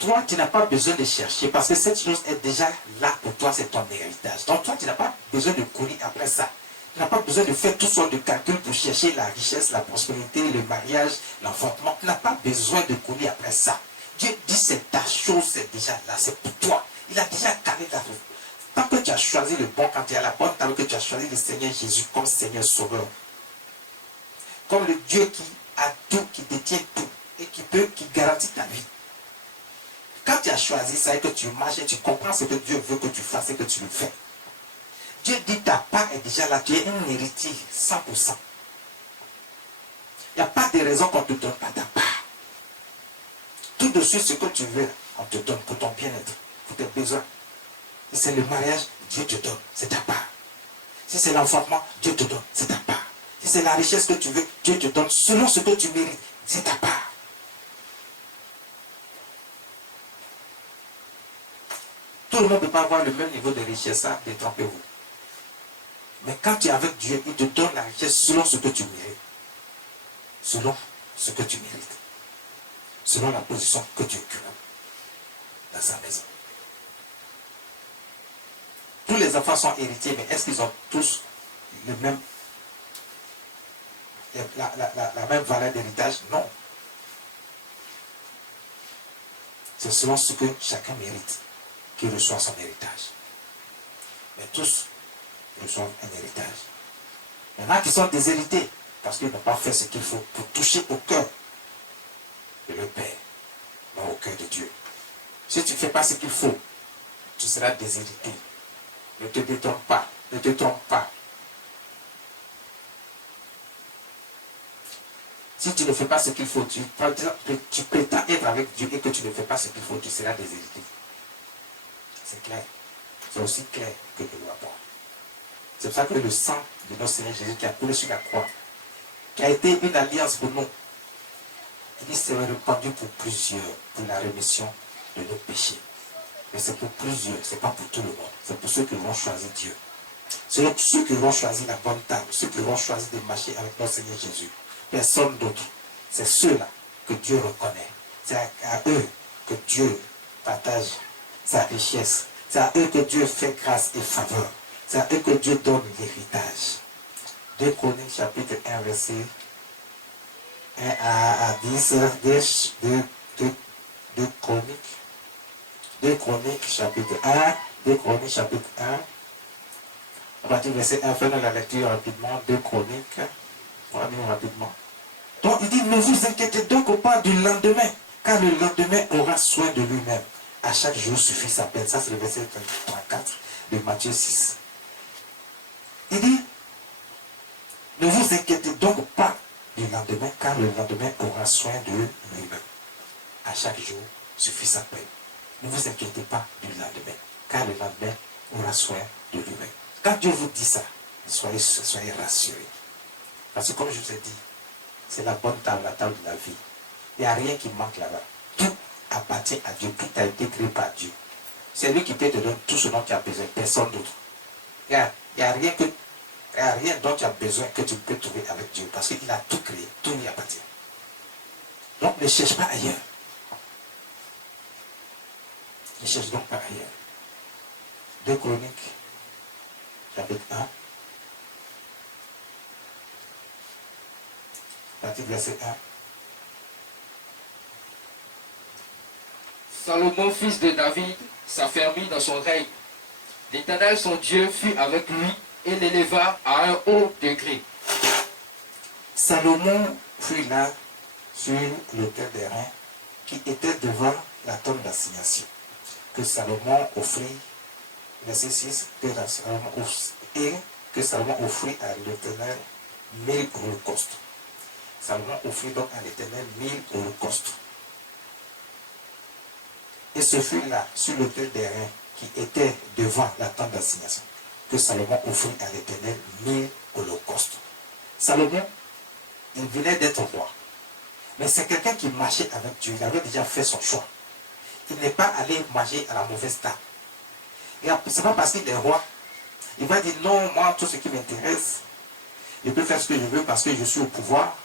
toi, tu n'as pas besoin de chercher parce que cette chose est déjà là pour toi, c'est ton héritage. Donc toi, tu n'as pas besoin de courir après ça. Tu n'as pas besoin de faire toutes sortes de calculs pour chercher la richesse, la prospérité, le mariage, l'enfantement. Tu n'as pas besoin de courir après ça. Dieu dit c'est ta chose, c'est déjà là, c'est pour toi. Il a déjà calé la chose. Tant que tu as choisi le bon, quand tu es à la bonne table, que tu as choisi le Seigneur Jésus comme Seigneur Sauveur, comme le Dieu qui a tout, qui détient tout et qui garantit ta vie. Quand tu as choisi ça et que tu marches et tu comprends ce que Dieu veut que tu fasses et que tu le fais, Dieu dit ta part est déjà là, tu es un héritier 100%. Il n'y a pas de raison qu'on ne te donne pas ta part. Tout de suite, ce que tu veux, on te donne pour ton bien-être, pour tes besoins. Si c'est le mariage, Dieu te donne, c'est ta part. Si c'est l'enfantement, Dieu te donne, c'est ta part. Si c'est la richesse que tu veux, Dieu te donne selon ce que tu mérites, c'est ta part. Tout le monde ne peut pas avoir le même niveau de richesse, ça, détrompez-vous. Mais quand tu es avec Dieu, il te donne la richesse selon ce que tu mérites. Selon ce que tu mérites. Selon la position que tu occupes dans sa maison. Tous les enfants sont héritiers, mais est-ce qu'ils ont tous le même, la même valeur d'héritage? Non. C'est selon ce que chacun mérite qui reçoit son héritage. Mais tous reçoivent un héritage. Il y en a qui sont déshérités parce qu'ils n'ont pas fait ce qu'il faut pour toucher au cœur de leur Père, non au cœur de Dieu. Si tu ne fais pas ce qu'il faut, tu seras déshérité. Ne te détrompe pas, ne te trompe pas. Si tu ne fais pas ce qu'il faut, tu prétends être avec Dieu et que tu ne fais pas ce qu'il faut, tu seras déshérité. C'est clair. C'est aussi clair que de loi boire. C'est pour ça que le sang de notre Seigneur Jésus qui a coulé sur la croix, qui a été une alliance pour nous, il sera répandu pour plusieurs, pour la rémission de nos péchés. Mais c'est pour plusieurs, ce n'est pas pour tout le monde. C'est pour ceux qui vont choisir Dieu. C'est donc ceux qui vont choisir la bonne table, ceux qui vont choisir de marcher avec notre Seigneur Jésus. Personne d'autre. C'est ceux-là que Dieu reconnaît. C'est à eux que Dieu partage sa richesse. C'est à eux que Dieu fait grâce et faveur. C'est à eux que Dieu donne l'héritage. 2 Chroniques chapitre 1 verset 1 à 10. 2 Chroniques chapitre 1. 2 Chroniques chapitre 1. À partir du verset 1, faisons la lecture rapidement. 2 Chroniques. On va lire rapidement. Donc il dit, ne vous inquiétez donc pas du lendemain, car le lendemain aura soin de lui-même. À chaque jour suffit sa peine. Ça c'est le verset 34 de Matthieu 6. Il dit, ne vous inquiétez donc pas du lendemain, car le lendemain aura soin de lui-même. À chaque jour suffit sa peine. Ne vous inquiétez pas du lendemain, car le lendemain aura soin de lui-même. Quand Dieu vous dit ça, soyez rassurés. Parce que comme je vous ai dit, c'est la bonne table, la table de la vie. Il n'y a rien qui manque là-bas. Tout appartient à Dieu, tout a été créé par Dieu. C'est lui qui peut te donner tout ce dont tu as besoin, personne d'autre. Il n'y a rien dont tu as besoin que tu peux trouver avec Dieu, parce qu'il a tout créé, tout lui appartient. Donc ne cherche pas ailleurs. Ne cherche donc pas ailleurs. 2 Chroniques, chapitre 1. Article verset 1. Salomon, fils de David, s'affermit dans son règne. L'Éternel, son Dieu, fut avec lui et l'éleva à un haut degré. Salomon fut là sur l'autel des reins qui était devant la tombe d'assignation que Salomon offrit, verset 6, que Salomon offrit à l'Éternel 1000 holocaustes. Salomon offrit donc à l'Éternel 1000 holocaustes. Et ce fut là, sur l'autel des reins, qui était devant la tente d'assignation, que Salomon offrit à l'Éternel 1000 holocaustes. Salomon, il venait d'être roi. Mais c'est quelqu'un qui marchait avec Dieu. Il avait déjà fait son choix. Il n'est pas allé marcher à la mauvaise table. Et ce n'est pas parce qu'il est roi. Il va dire non, moi, tout ce qui m'intéresse, je peux faire ce que je veux parce que je suis au pouvoir.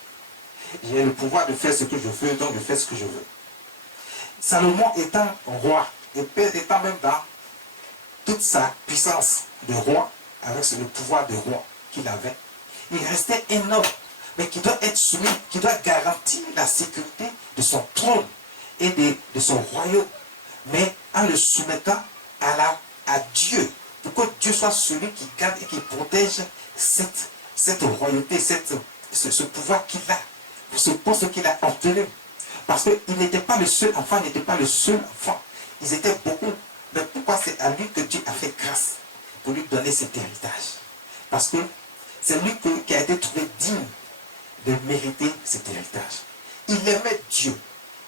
J'ai le pouvoir de faire ce que je veux, donc je fais ce que je veux. Salomon étant roi, et étant même dans toute sa puissance de roi, avec le pouvoir de roi qu'il avait, il restait un homme, mais qui doit être soumis, qui doit garantir la sécurité de son trône et de son royaume, mais en le soumettant à Dieu, pour que Dieu soit celui qui garde et qui protège cette royauté, ce pouvoir qu'il a, ce poste qu'il a obtenu. Parce qu'il n'était pas le seul enfant, il n'était pas le seul enfant. Ils étaient beaucoup. Mais pourquoi c'est à lui que Dieu a fait grâce pour lui donner cet héritage? Parce que c'est lui qui a été trouvé digne de mériter cet héritage. Il aimait Dieu.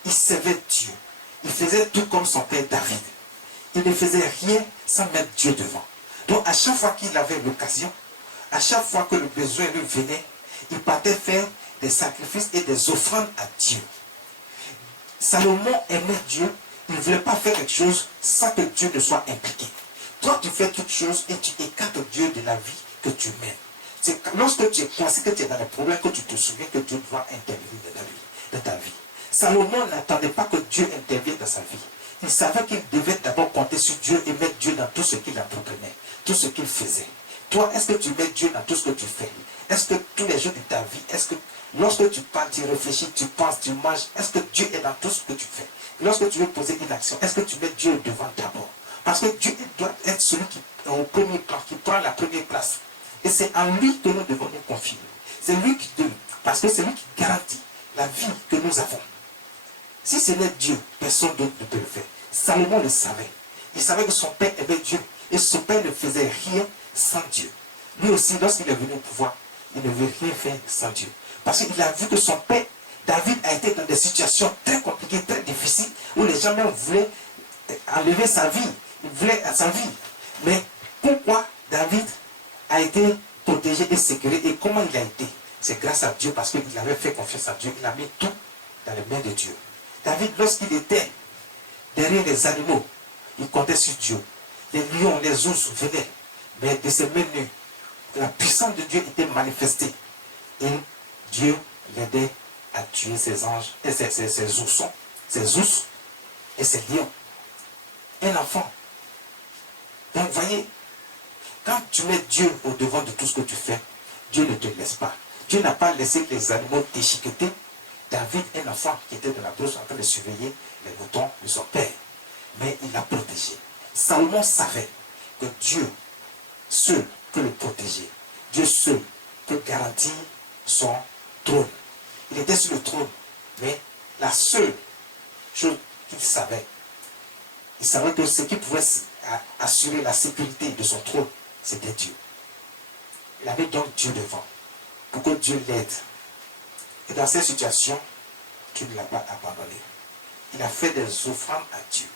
Il servait Dieu. Il faisait tout comme son père David. Il ne faisait rien sans mettre Dieu devant. Donc à chaque fois qu'il avait l'occasion, à chaque fois que le besoin lui venait, il partait faire des sacrifices et des offrandes à Dieu. Salomon aimait Dieu, il ne voulait pas faire quelque chose sans que Dieu ne soit impliqué. Toi, tu fais toute chose et tu écartes Dieu de la vie que tu mènes. C'est lorsque tu es coincé, que tu es dans les problèmes, que tu te souviens que Dieu doit intervenir dans ta vie. Salomon n'attendait pas que Dieu intervienne dans sa vie. Il savait qu'il devait d'abord compter sur Dieu et mettre Dieu dans tout ce qu'il entreprenait, tout ce qu'il faisait. Toi, est-ce que tu mets Dieu dans tout ce que tu fais? Est-ce que tous les jours de ta vie, est-ce que lorsque tu parles, tu réfléchis, tu penses, tu manges, est-ce que Dieu est dans tout ce que tu fais? Lorsque tu veux poser une action, est-ce que tu mets Dieu devant d'abord? Parce que Dieu doit être celui qui est au premier plan, qui prend la première place. Et c'est en lui que nous devons nous confier. C'est lui qui donne, parce que c'est lui qui garantit la vie que nous avons. Si ce n'est Dieu, personne d'autre ne peut le faire. Salomon le savait. Il savait que son père aimait Dieu. Et son père ne faisait rien sans Dieu. Lui aussi, lorsqu'il est venu au pouvoir, il ne veut rien faire sans Dieu. Parce qu'il a vu que son père David a été dans des situations très compliquées, très difficiles, où les gens même voulaient enlever sa vie. Ils voulaient sa vie. Mais pourquoi David a été protégé et sécurisé et comment il a été? C'est grâce à Dieu parce qu'il avait fait confiance à Dieu. Il a mis tout dans les mains de Dieu. David, lorsqu'il était derrière les animaux, il comptait sur Dieu. Les lions, les ours venaient, mais de ses mains nues, la puissance de Dieu était manifestée. Et Dieu l'aidait à tuer ses anges, et ses oursons, ses ours et ses lions. Un enfant. Donc, voyez, quand tu mets Dieu au devant de tout ce que tu fais, Dieu ne te laisse pas. Dieu n'a pas laissé les animaux déchiqueter. David, un enfant qui était dans la brousse en train de surveiller les moutons de son père. Mais il l'a protégé. Salomon savait que Dieu seul peut le protéger. Dieu seul peut garantir son trône. Il était sur le trône, mais la seule chose qu'il savait, il savait que ce qui pouvait assurer la sécurité de son trône, c'était Dieu. Il avait donc Dieu devant, pour que Dieu l'aide. Et dans cette situation, Dieu ne l'a pas abandonné. Il a fait des offrandes à Dieu.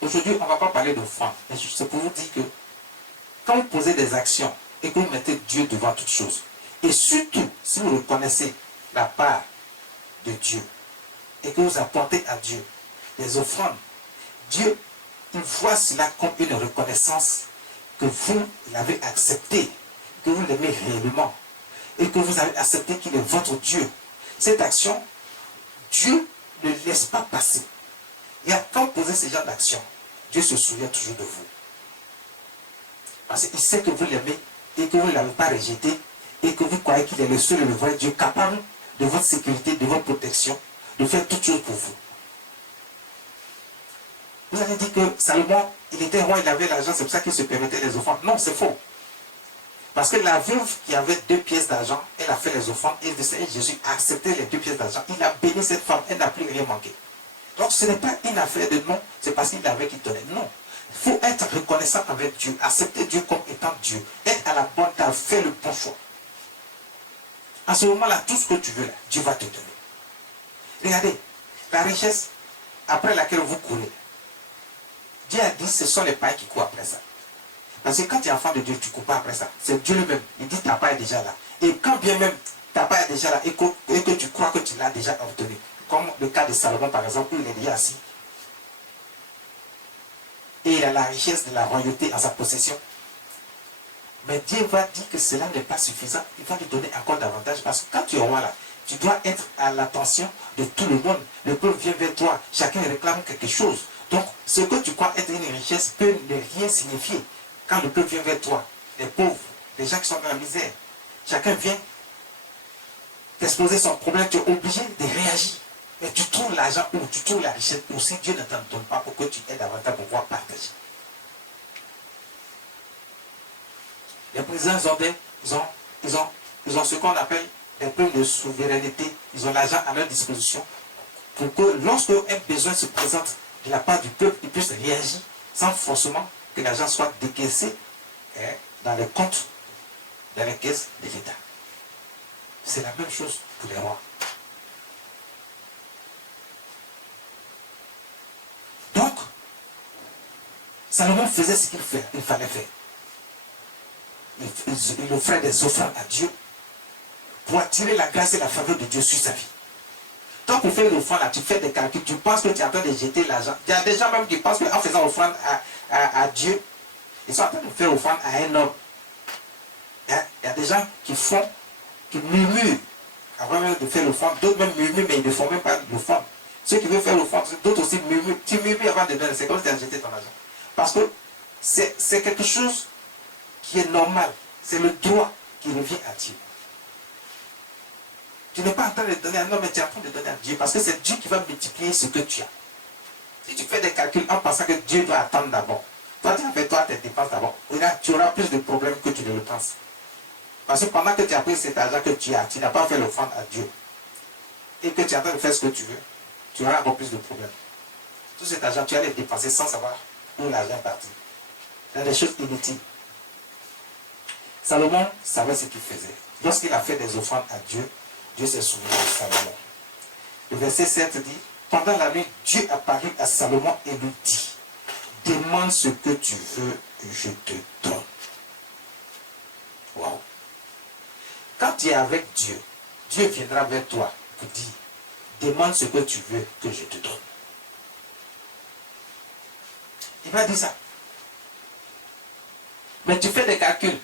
Aujourd'hui, on ne va pas parler d'offrandes, mais c'est pour vous dire que quand vous posez des actions et que vous mettez Dieu devant toutes choses, et surtout si vous reconnaissez la part de Dieu et que vous apportez à Dieu des offrandes, Dieu, il voit cela comme une reconnaissance que vous l'avez accepté, que vous l'aimez réellement et que vous avez accepté qu'il est votre Dieu. Cette action, Dieu ne laisse pas passer. Et quand vous posez ce genre d'action, Dieu se souvient toujours de vous. Parce qu'il sait que vous l'aimez et que vous ne l'avez pas rejeté et que vous croyez qu'il est le seul et le vrai Dieu capable de votre sécurité, de votre protection, de faire toutes choses pour vous. Vous avez dit que Salomon, il était roi, il avait l'argent, c'est pour ça qu'il se permettait les offrandes. Non, c'est faux. Parce que la veuve qui avait 2 pièces d'argent, elle a fait les offrandes et le Seigneur Jésus a accepté les 2 pièces d'argent. Il a béni cette femme, elle n'a plus rien manqué. Donc ce n'est pas une affaire de non, c'est parce qu'il avait qu'il donnait. Non. Il faut être reconnaissant avec Dieu, accepter Dieu comme étant Dieu, être à la bonne table, faire le bon choix. À ce moment-là, tout ce que tu veux, là, Dieu va te donner. Regardez, la richesse après laquelle vous courez, Dieu a dit ce sont les païens qui courent après ça. Parce que quand tu es enfant de Dieu, tu ne cours pas après ça. C'est Dieu lui-même. Il dit ta part est déjà là. Et quand bien même ta part est déjà là et que tu crois que tu l'as déjà obtenu, comme le cas de Salomon par exemple, où il est déjà assis, et il a la richesse de la royauté en sa possession. Mais Dieu va dire que cela n'est pas suffisant. Il va lui donner encore davantage. Parce que quand tu es roi là, tu dois être à l'attention de tout le monde. Le peuple vient vers toi. Chacun réclame quelque chose. Donc, ce que tu crois être une richesse peut ne rien signifier. Quand le peuple vient vers toi, les pauvres, les gens qui sont dans la misère, chacun vient t'exposer son problème. Tu es obligé de réagir. Mais tu trouves l'argent où tu trouves la richesse où si Dieu ne t'en donne pas pour que tu aies davantage pour pouvoir partager. Les présidents ils ont ce qu'on appelle des problèmes de souveraineté. Ils ont l'argent à leur disposition pour que lorsque un besoin se présente de la part du peuple, ils puissent réagir sans forcément que l'argent soit décaissé dans les comptes, dans les caisses de l'État. C'est la même chose pour les rois. Donc, Salomon faisait ce qu'il fallait faire. Il offrait des offrandes à Dieu pour attirer la grâce et la faveur de Dieu sur sa vie. Tant qu'on fait l'offrande, tu fais des calculs, tu penses que tu es en train de jeter l'argent. Il y a des gens même qui pensent qu'en faisant offrande à Dieu, ils sont en train de faire offrande à un homme. Il y a des gens qui murmurent avant même de faire l'offrande. D'autres même murmurent, mais ils ne font même pas l'offrande. Ceux qui veulent faire l'offrande, d'autres aussi murmurent. Tu murmures avant de donner, c'est comme si tu as jeté ton argent. Parce que c'est quelque chose qui est normal. C'est le droit qui revient à Dieu. Tu n'es pas en train de donner à un homme, mais tu es en train de donner à Dieu. Parce que c'est Dieu qui va multiplier ce que tu as. Si tu fais des calculs en pensant que Dieu doit attendre d'abord, toi tu as fait tes dépenses d'abord, tu auras plus de problèmes que tu ne le penses. Parce que pendant que tu as pris cet argent que tu as, tu n'as pas fait l'offrande à Dieu. Et que tu es en train de faire ce que tu veux, tu auras encore plus de problèmes. Tout cet argent, tu vas le dépenser sans savoir où l'argent est parti. Il y a des choses inutiles. Salomon savait ce qu'il faisait. Lorsqu'il a fait des offrandes à Dieu, Dieu s'est souvenu de Salomon. Le verset 7 dit, pendant la nuit, Dieu apparut à Salomon et lui dit, demande ce que tu veux et je te donne. Wow. Quand tu es avec Dieu, Dieu viendra vers toi pour dire, demande ce que tu veux que je te donne. Il va dire ça. Mais tu fais des calculs.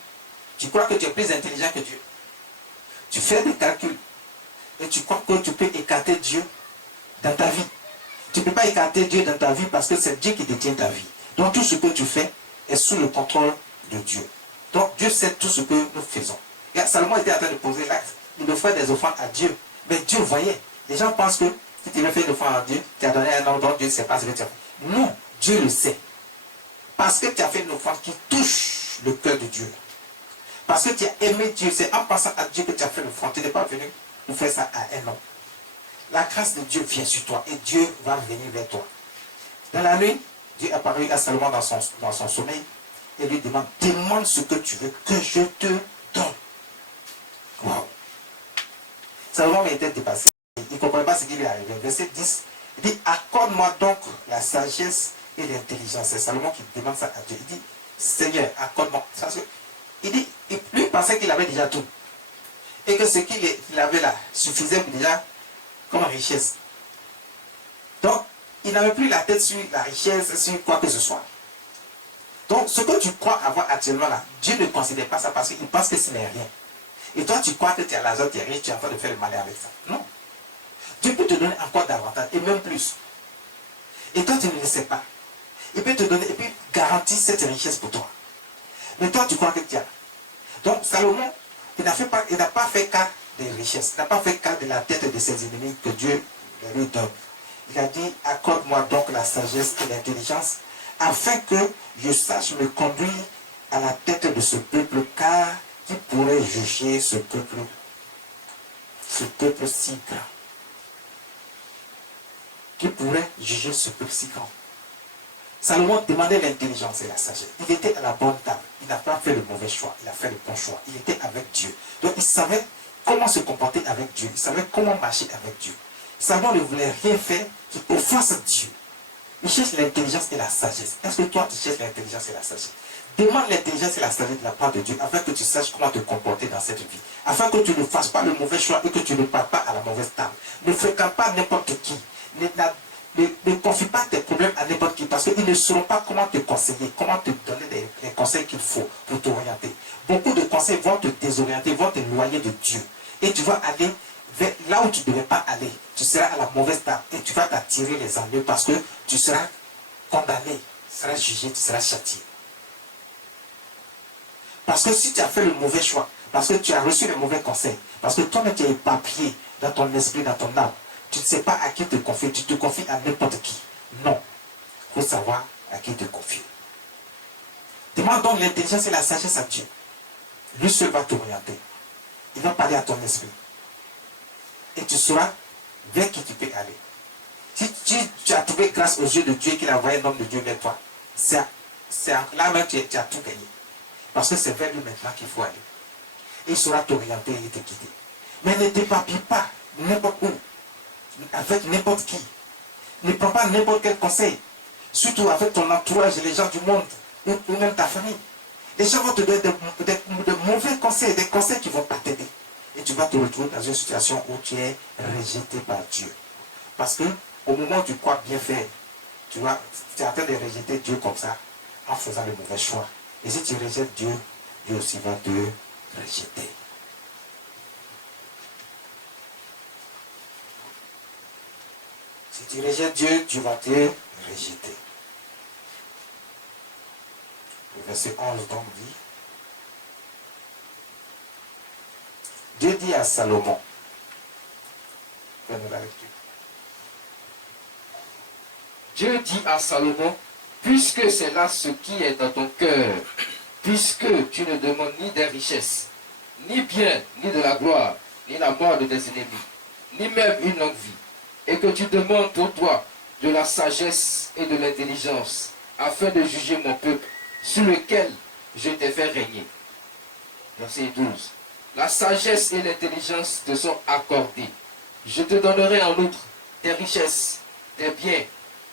Tu crois que tu es plus intelligent que Dieu. Tu fais des calculs. Et tu crois que tu peux écarter Dieu dans ta vie. Tu ne peux pas écarter Dieu dans ta vie parce que c'est Dieu qui détient ta vie. Donc tout ce que tu fais est sous le contrôle de Dieu. Donc Dieu sait tout ce que nous faisons. Et Salomon était en train de poser l'acte. Il offrait des offrandes à Dieu. Mais Dieu voyait. Les gens pensent que si tu veux faire une offrande à Dieu, tu as donné un ordre, donc Dieu ne sait pas ce que tu as fait. Non, Dieu le sait. Parce que tu as fait une offrande qui touche le cœur de Dieu. Parce que tu as aimé Dieu. C'est en pensant à Dieu que tu as fait l'offrande. Tu n'es pas venu pour faire ça à un homme. La grâce de Dieu vient sur toi et Dieu va venir vers toi. Dans la nuit, Dieu apparut à Salomon dans son sommeil et lui demande, demande ce que tu veux que je te donne. Wow. Salomon était dépassé. Il ne comprenait pas ce qui lui arrivait. Verset 10, il dit, accorde-moi donc la sagesse et l'intelligence. C'est Salomon qui demande ça à Dieu. Il dit, Seigneur, accorde-moi. Il dit, lui pensait qu'il avait déjà tout. Et que ce qu'il avait là suffisait déjà comme richesse. Donc, il n'avait plus la tête sur la richesse, sur quoi que ce soit. Donc, ce que tu crois avoir actuellement là, Dieu ne considère pas ça parce qu'il pense que ce n'est rien. Et toi, tu crois que tu as l'argent, tu es riche, tu es en train de faire le malin avec ça. Non. Dieu peut te donner encore davantage, et même plus. Et toi, tu ne le sais pas. Il peut te donner, et puis garantir cette richesse pour toi. Mais toi, tu crois que tu as. Donc, Salomon, il n'a pas fait cas des richesses. Il n'a pas fait cas de la tête de ses ennemis que Dieu lui donne. Il a dit, accorde-moi donc la sagesse et l'intelligence, afin que je sache me conduire à la tête de ce peuple, car qui pourrait juger ce peuple si grand? Qui pourrait juger ce peuple si grand? Salomon demandait l'intelligence et la sagesse. Il était à la bonne table. Il n'a pas fait le mauvais choix. Il a fait le bon choix. Il était avec Dieu. Donc il savait comment se comporter avec Dieu. Il savait comment marcher avec Dieu. Salomon ne voulait rien faire qui offense Dieu. Il cherche l'intelligence et la sagesse. Est-ce que toi tu cherches l'intelligence et la sagesse? Demande l'intelligence et la sagesse de la part de Dieu afin que tu saches comment te comporter dans cette vie. Afin que tu ne fasses pas le mauvais choix et que tu ne parles pas à la mauvaise table. Ne fréquente pas n'importe qui. Ne confie pas tes problèmes à n'importe qui parce qu'ils ne sauront pas comment te conseiller, comment te donner les conseils qu'il faut pour t'orienter. Beaucoup de conseils vont te désorienter, vont t'éloigner de Dieu. Et tu vas aller vers là où tu ne devais pas aller. Tu seras à la mauvaise table et tu vas t'attirer les ennuis parce que tu seras condamné, tu seras jugé, tu seras châtié. Parce que si tu as fait le mauvais choix, parce que tu as reçu les mauvais conseils, parce que toi-même tu es éparpillé dans ton esprit, dans ton âme, tu ne sais pas à qui te confier, tu te confies à n'importe qui. Non. Il faut savoir à qui te confier. Demande donc l'intelligence et la sagesse à Dieu. Lui seul va t'orienter. Il va parler à ton esprit. Et tu sauras vers qui tu peux aller. Si tu as trouvé grâce aux yeux de Dieu qu'il a envoyé un homme de Dieu vers toi, c'est là même tu as tout gagné. Parce que c'est vers lui maintenant qu'il faut aller. Et il saura t'orienter et te guider. Mais ne t'éparpille pas n'importe où. Avec n'importe qui. Ne prends pas n'importe quel conseil. Surtout avec ton entourage et les gens du monde. Ou même ta famille. Les gens vont te donner de mauvais conseils. Des conseils qui ne vont pas t'aider. Et tu vas te retrouver dans une situation où tu es rejeté par Dieu. Parce que au moment où tu crois bien faire, tu es en train de rejeter Dieu comme ça, en faisant le mauvais choix. Et si tu rejettes Dieu, Dieu aussi va te rejeter. Si tu rejettes Dieu, tu vas te rejeter. Le verset 11 donc dit, Dieu dit à Salomon, prenez la lecture. Dieu dit à Salomon, puisque c'est là ce qui est dans ton cœur, puisque tu ne demandes ni des richesses, ni bien, ni de la gloire, ni la mort de tes ennemis, ni même une longue vie, et que tu demandes pour toi de la sagesse et de l'intelligence, afin de juger mon peuple, sur lequel je t'ai fait régner. Verset 12. la sagesse et l'intelligence te sont accordées. Je te donnerai en outre des richesses, des biens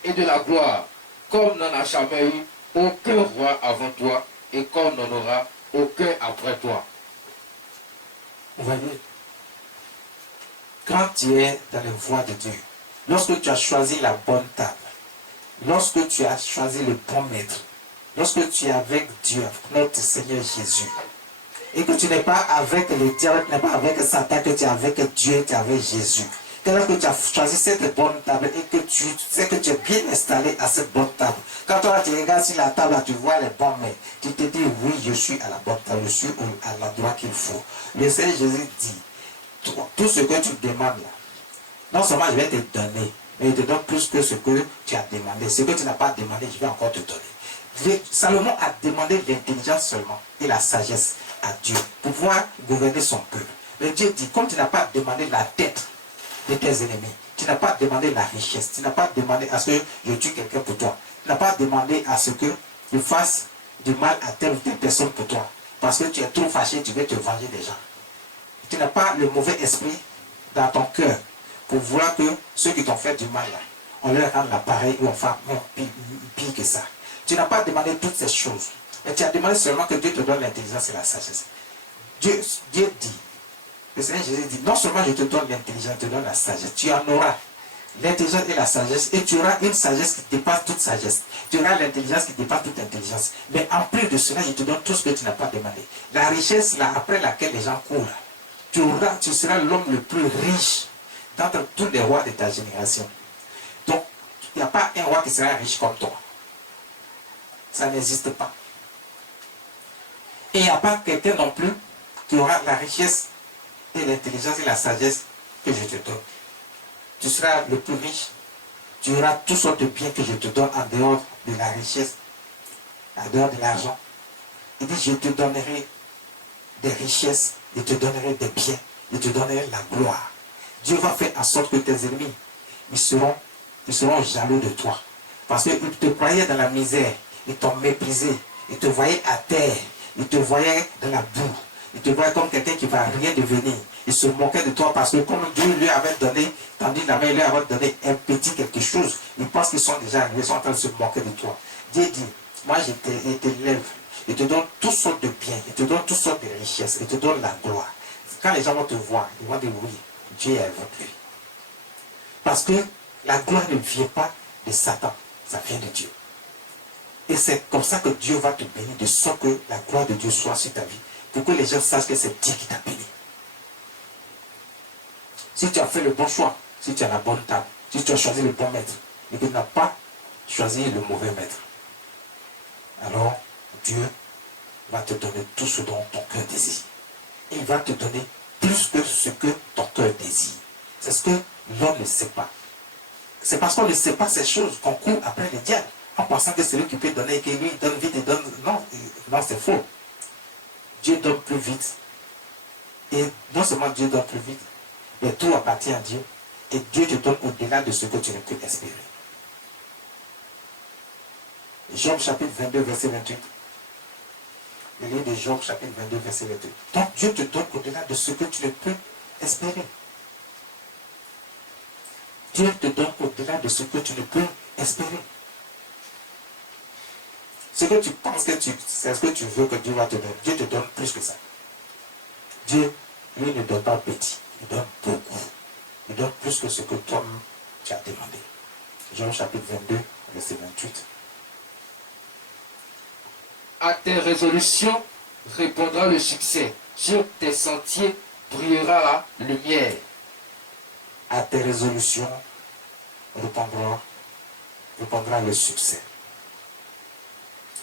et de la gloire, comme n'en a jamais eu aucun roi avant toi et comme n'en aura aucun après toi. Vous voyez, quand tu es dans les voies de Dieu, lorsque tu as choisi la bonne table, lorsque tu as choisi le bon maître, lorsque tu es avec Dieu, notre Seigneur Jésus, et que tu n'es pas avec le diable, tu n'es pas avec Satan, que tu es avec Dieu, tu es avec Jésus. Que lorsque tu as choisi cette bonne table et que tu sais que tu es bien installé à cette bonne table, quand toi tu regardes sur la table, tu vois les bons mains, tu te dis oui, je suis à la bonne table, je suis à l'endroit qu'il faut. Le Seigneur Jésus dit, tout ce que tu demandes là, non seulement je vais te donner, mais je te donne plus que ce que tu as demandé. Ce que tu n'as pas demandé, je vais encore te donner. Salomon a demandé l'intelligence seulement et la sagesse à Dieu pour pouvoir gouverner son peuple. Mais Dieu dit, comme tu n'as pas demandé la tête de tes ennemis, tu n'as pas demandé la richesse, tu n'as pas demandé à ce que je tue quelqu'un pour toi, tu n'as pas demandé à ce que je fasse du mal à telle ou telle personne pour toi, parce que tu es trop fâché, tu veux te venger des gens. Tu n'as pas le mauvais esprit dans ton cœur pour vouloir que ceux qui t'ont fait du mal, là, on leur rende l'appareil ou enfin pire que ça. Tu n'as pas demandé toutes ces choses. Mais tu as demandé seulement que Dieu te donne l'intelligence et la sagesse. Dieu dit, le Seigneur Jésus dit, non seulement je te donne l'intelligence, je te donne la sagesse. Tu en auras l'intelligence et la sagesse, et tu auras une sagesse qui dépasse toute sagesse. Tu auras l'intelligence qui dépasse toute intelligence. Mais en plus de cela, je te donne tout ce que tu n'as pas demandé. La richesse, là, après laquelle les gens courent, tu seras l'homme le plus riche d'entre tous les rois de ta génération. Donc, il n'y a pas un roi qui sera riche comme toi. Ça n'existe pas. Et il n'y a pas quelqu'un non plus qui aura la richesse et l'intelligence et la sagesse que je te donne. Tu seras le plus riche. Tu auras toutes sortes de biens que je te donne en dehors de la richesse, en dehors de l'argent. Il dit, je te donnerai des richesses, je te donnerai des biens, je te donnerai la gloire. Dieu va faire en sorte que tes ennemis, ils seront jaloux de toi. Parce qu'ils te croyaient dans la misère, ils t'ont méprisé, ils te voyaient à terre, ils te voyaient dans la boue, ils te voyaient comme quelqu'un qui ne va rien devenir. Ils se moquaient de toi parce que comme Dieu lui avait donné, tandis la main lui avait donné un petit quelque chose, ils pensent qu'ils sont déjà arrivés, ils sont en train de se moquer de toi. Dieu dit, moi je t'élève, je te donne toutes sortes de biens, je te donne toutes sortes de richesses, je te donne la gloire. Quand les gens vont te voir, ils vont dire oui, Dieu est avec lui. Parce que la gloire ne vient pas de Satan, ça vient de Dieu. Et c'est comme ça que Dieu va te bénir, de sorte que la gloire de Dieu soit sur ta vie, pour que les gens sachent que c'est Dieu qui t'a béni. Si tu as fait le bon choix, si tu as la bonne table, si tu as choisi le bon maître, et que tu n'as pas choisi le mauvais maître, alors Dieu va te donner tout ce dont ton cœur désire. Et il va te donner plus que ce que ton cœur désire. C'est ce que l'homme ne sait pas. C'est parce qu'on ne sait pas ces choses qu'on court après le diable, en pensant que c'est lui qui peut donner, et que lui donne vite et donne... Non, non, c'est faux. Dieu donne plus vite. Et non seulement Dieu donne plus vite, mais tout appartient à Dieu. Et Dieu te donne au-delà de ce que tu ne peux espérer. Job chapitre 22, verset 28. Le livre de Job chapitre 22, verset 28. Donc Dieu te donne au-delà de ce que tu ne peux espérer. Dieu te donne au-delà de ce que tu ne peux espérer. Ce que tu penses que c'est ce que tu veux que Dieu va te donner. Dieu te donne plus que ça. Dieu, lui, ne donne pas petit. Il donne beaucoup. Il donne plus que ce que toi tu as demandé. Jean chapitre 22, verset 28. À tes résolutions répondra le succès. Sur tes sentiers brillera la lumière. À tes résolutions répondra le succès.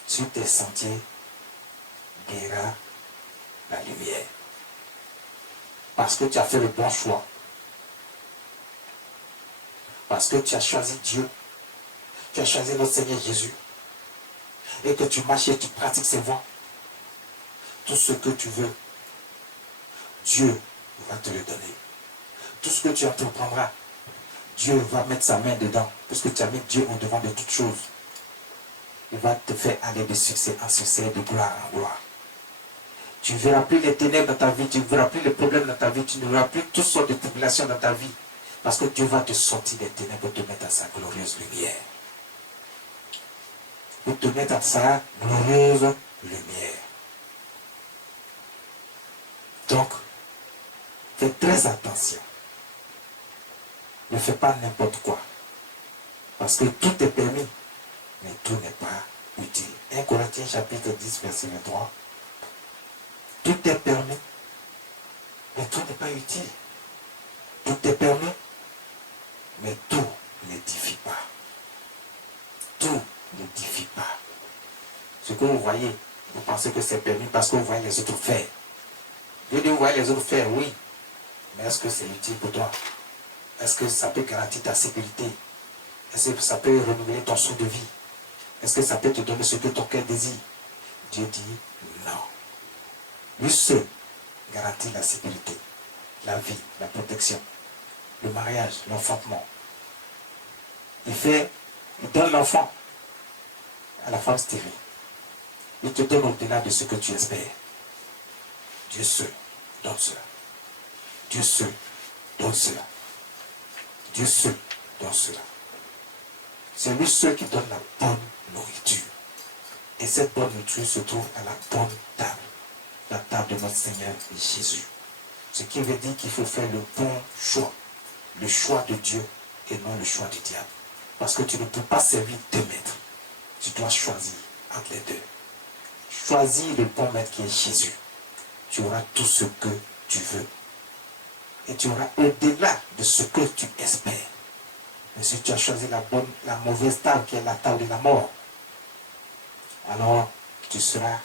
Sur tes sentiers brillera la lumière. Parce que tu as fait le bon choix. Parce que tu as choisi Dieu. Tu as choisi notre Seigneur Jésus. Et que tu marches et tu pratiques ses voies. Tout ce que tu veux, Dieu va te le donner. Tout ce que tu entreprendras, Dieu va mettre sa main dedans. Puisque tu as mis Dieu au-devant de toutes choses. Il va te faire aller de succès en succès, de gloire en gloire. Tu ne verras plus les ténèbres dans ta vie, tu ne verras plus les problèmes dans ta vie, tu ne verras plus toutes sortes de tribulations dans ta vie. Parce que Dieu va te sortir des ténèbres et te mettre à sa glorieuse lumière. Pour te mettre à sa glorieuse lumière. Donc, fais très attention. Ne fais pas n'importe quoi. Parce que tout est permis, mais tout n'est pas utile. 1 Corinthiens chapitre 10, verset 23. Tout est permis, mais tout n'est pas utile. Tout est permis, mais tout n'édifie pas. Tout n'édifie pas. Ce que vous voyez, vous pensez que c'est permis parce que vous voyez les autres faire. Dieu dit, vous voyez les autres faire, oui. Mais est-ce que c'est utile pour toi? Est-ce que ça peut garantir ta sécurité? Est-ce que ça peut renouveler ton souffle de vie? Est-ce que ça peut te donner ce que ton cœur désire? Dieu dit non. Lui seul garantit la sécurité, la vie, la protection, le mariage, l'enfantement. Il donne l'enfant à la femme stérile. Il te donne au-delà de ce que tu espères. Dieu seul donne cela. Dieu seul donne cela. Dieu seul donne cela. C'est lui seul qui donne la bonne nourriture. Et cette bonne nourriture se trouve à la bonne table. La table de notre Seigneur Jésus. Ce qui veut dire qu'il faut faire le bon choix. Le choix de Dieu et non le choix du diable. Parce que tu ne peux pas servir deux maîtres. Tu dois choisir entre les deux. Choisis le bon maître qui est Jésus. Tu auras tout ce que tu veux. Et tu auras au-delà de ce que tu espères. Mais si tu as choisi la mauvaise table qui est la table de la mort, alors tu seras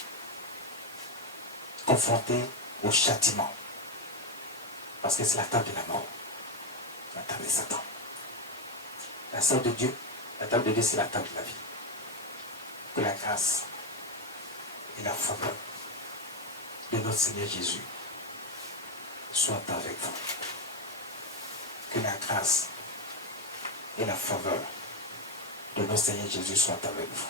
confronté au châtiment. Parce que c'est la table de la mort. La table de Satan. La table de Dieu, c'est la table de la vie. Que la grâce et la faveur de notre Seigneur Jésus soient avec vous. Que la grâce et la faveur de notre Seigneur Jésus soient avec vous.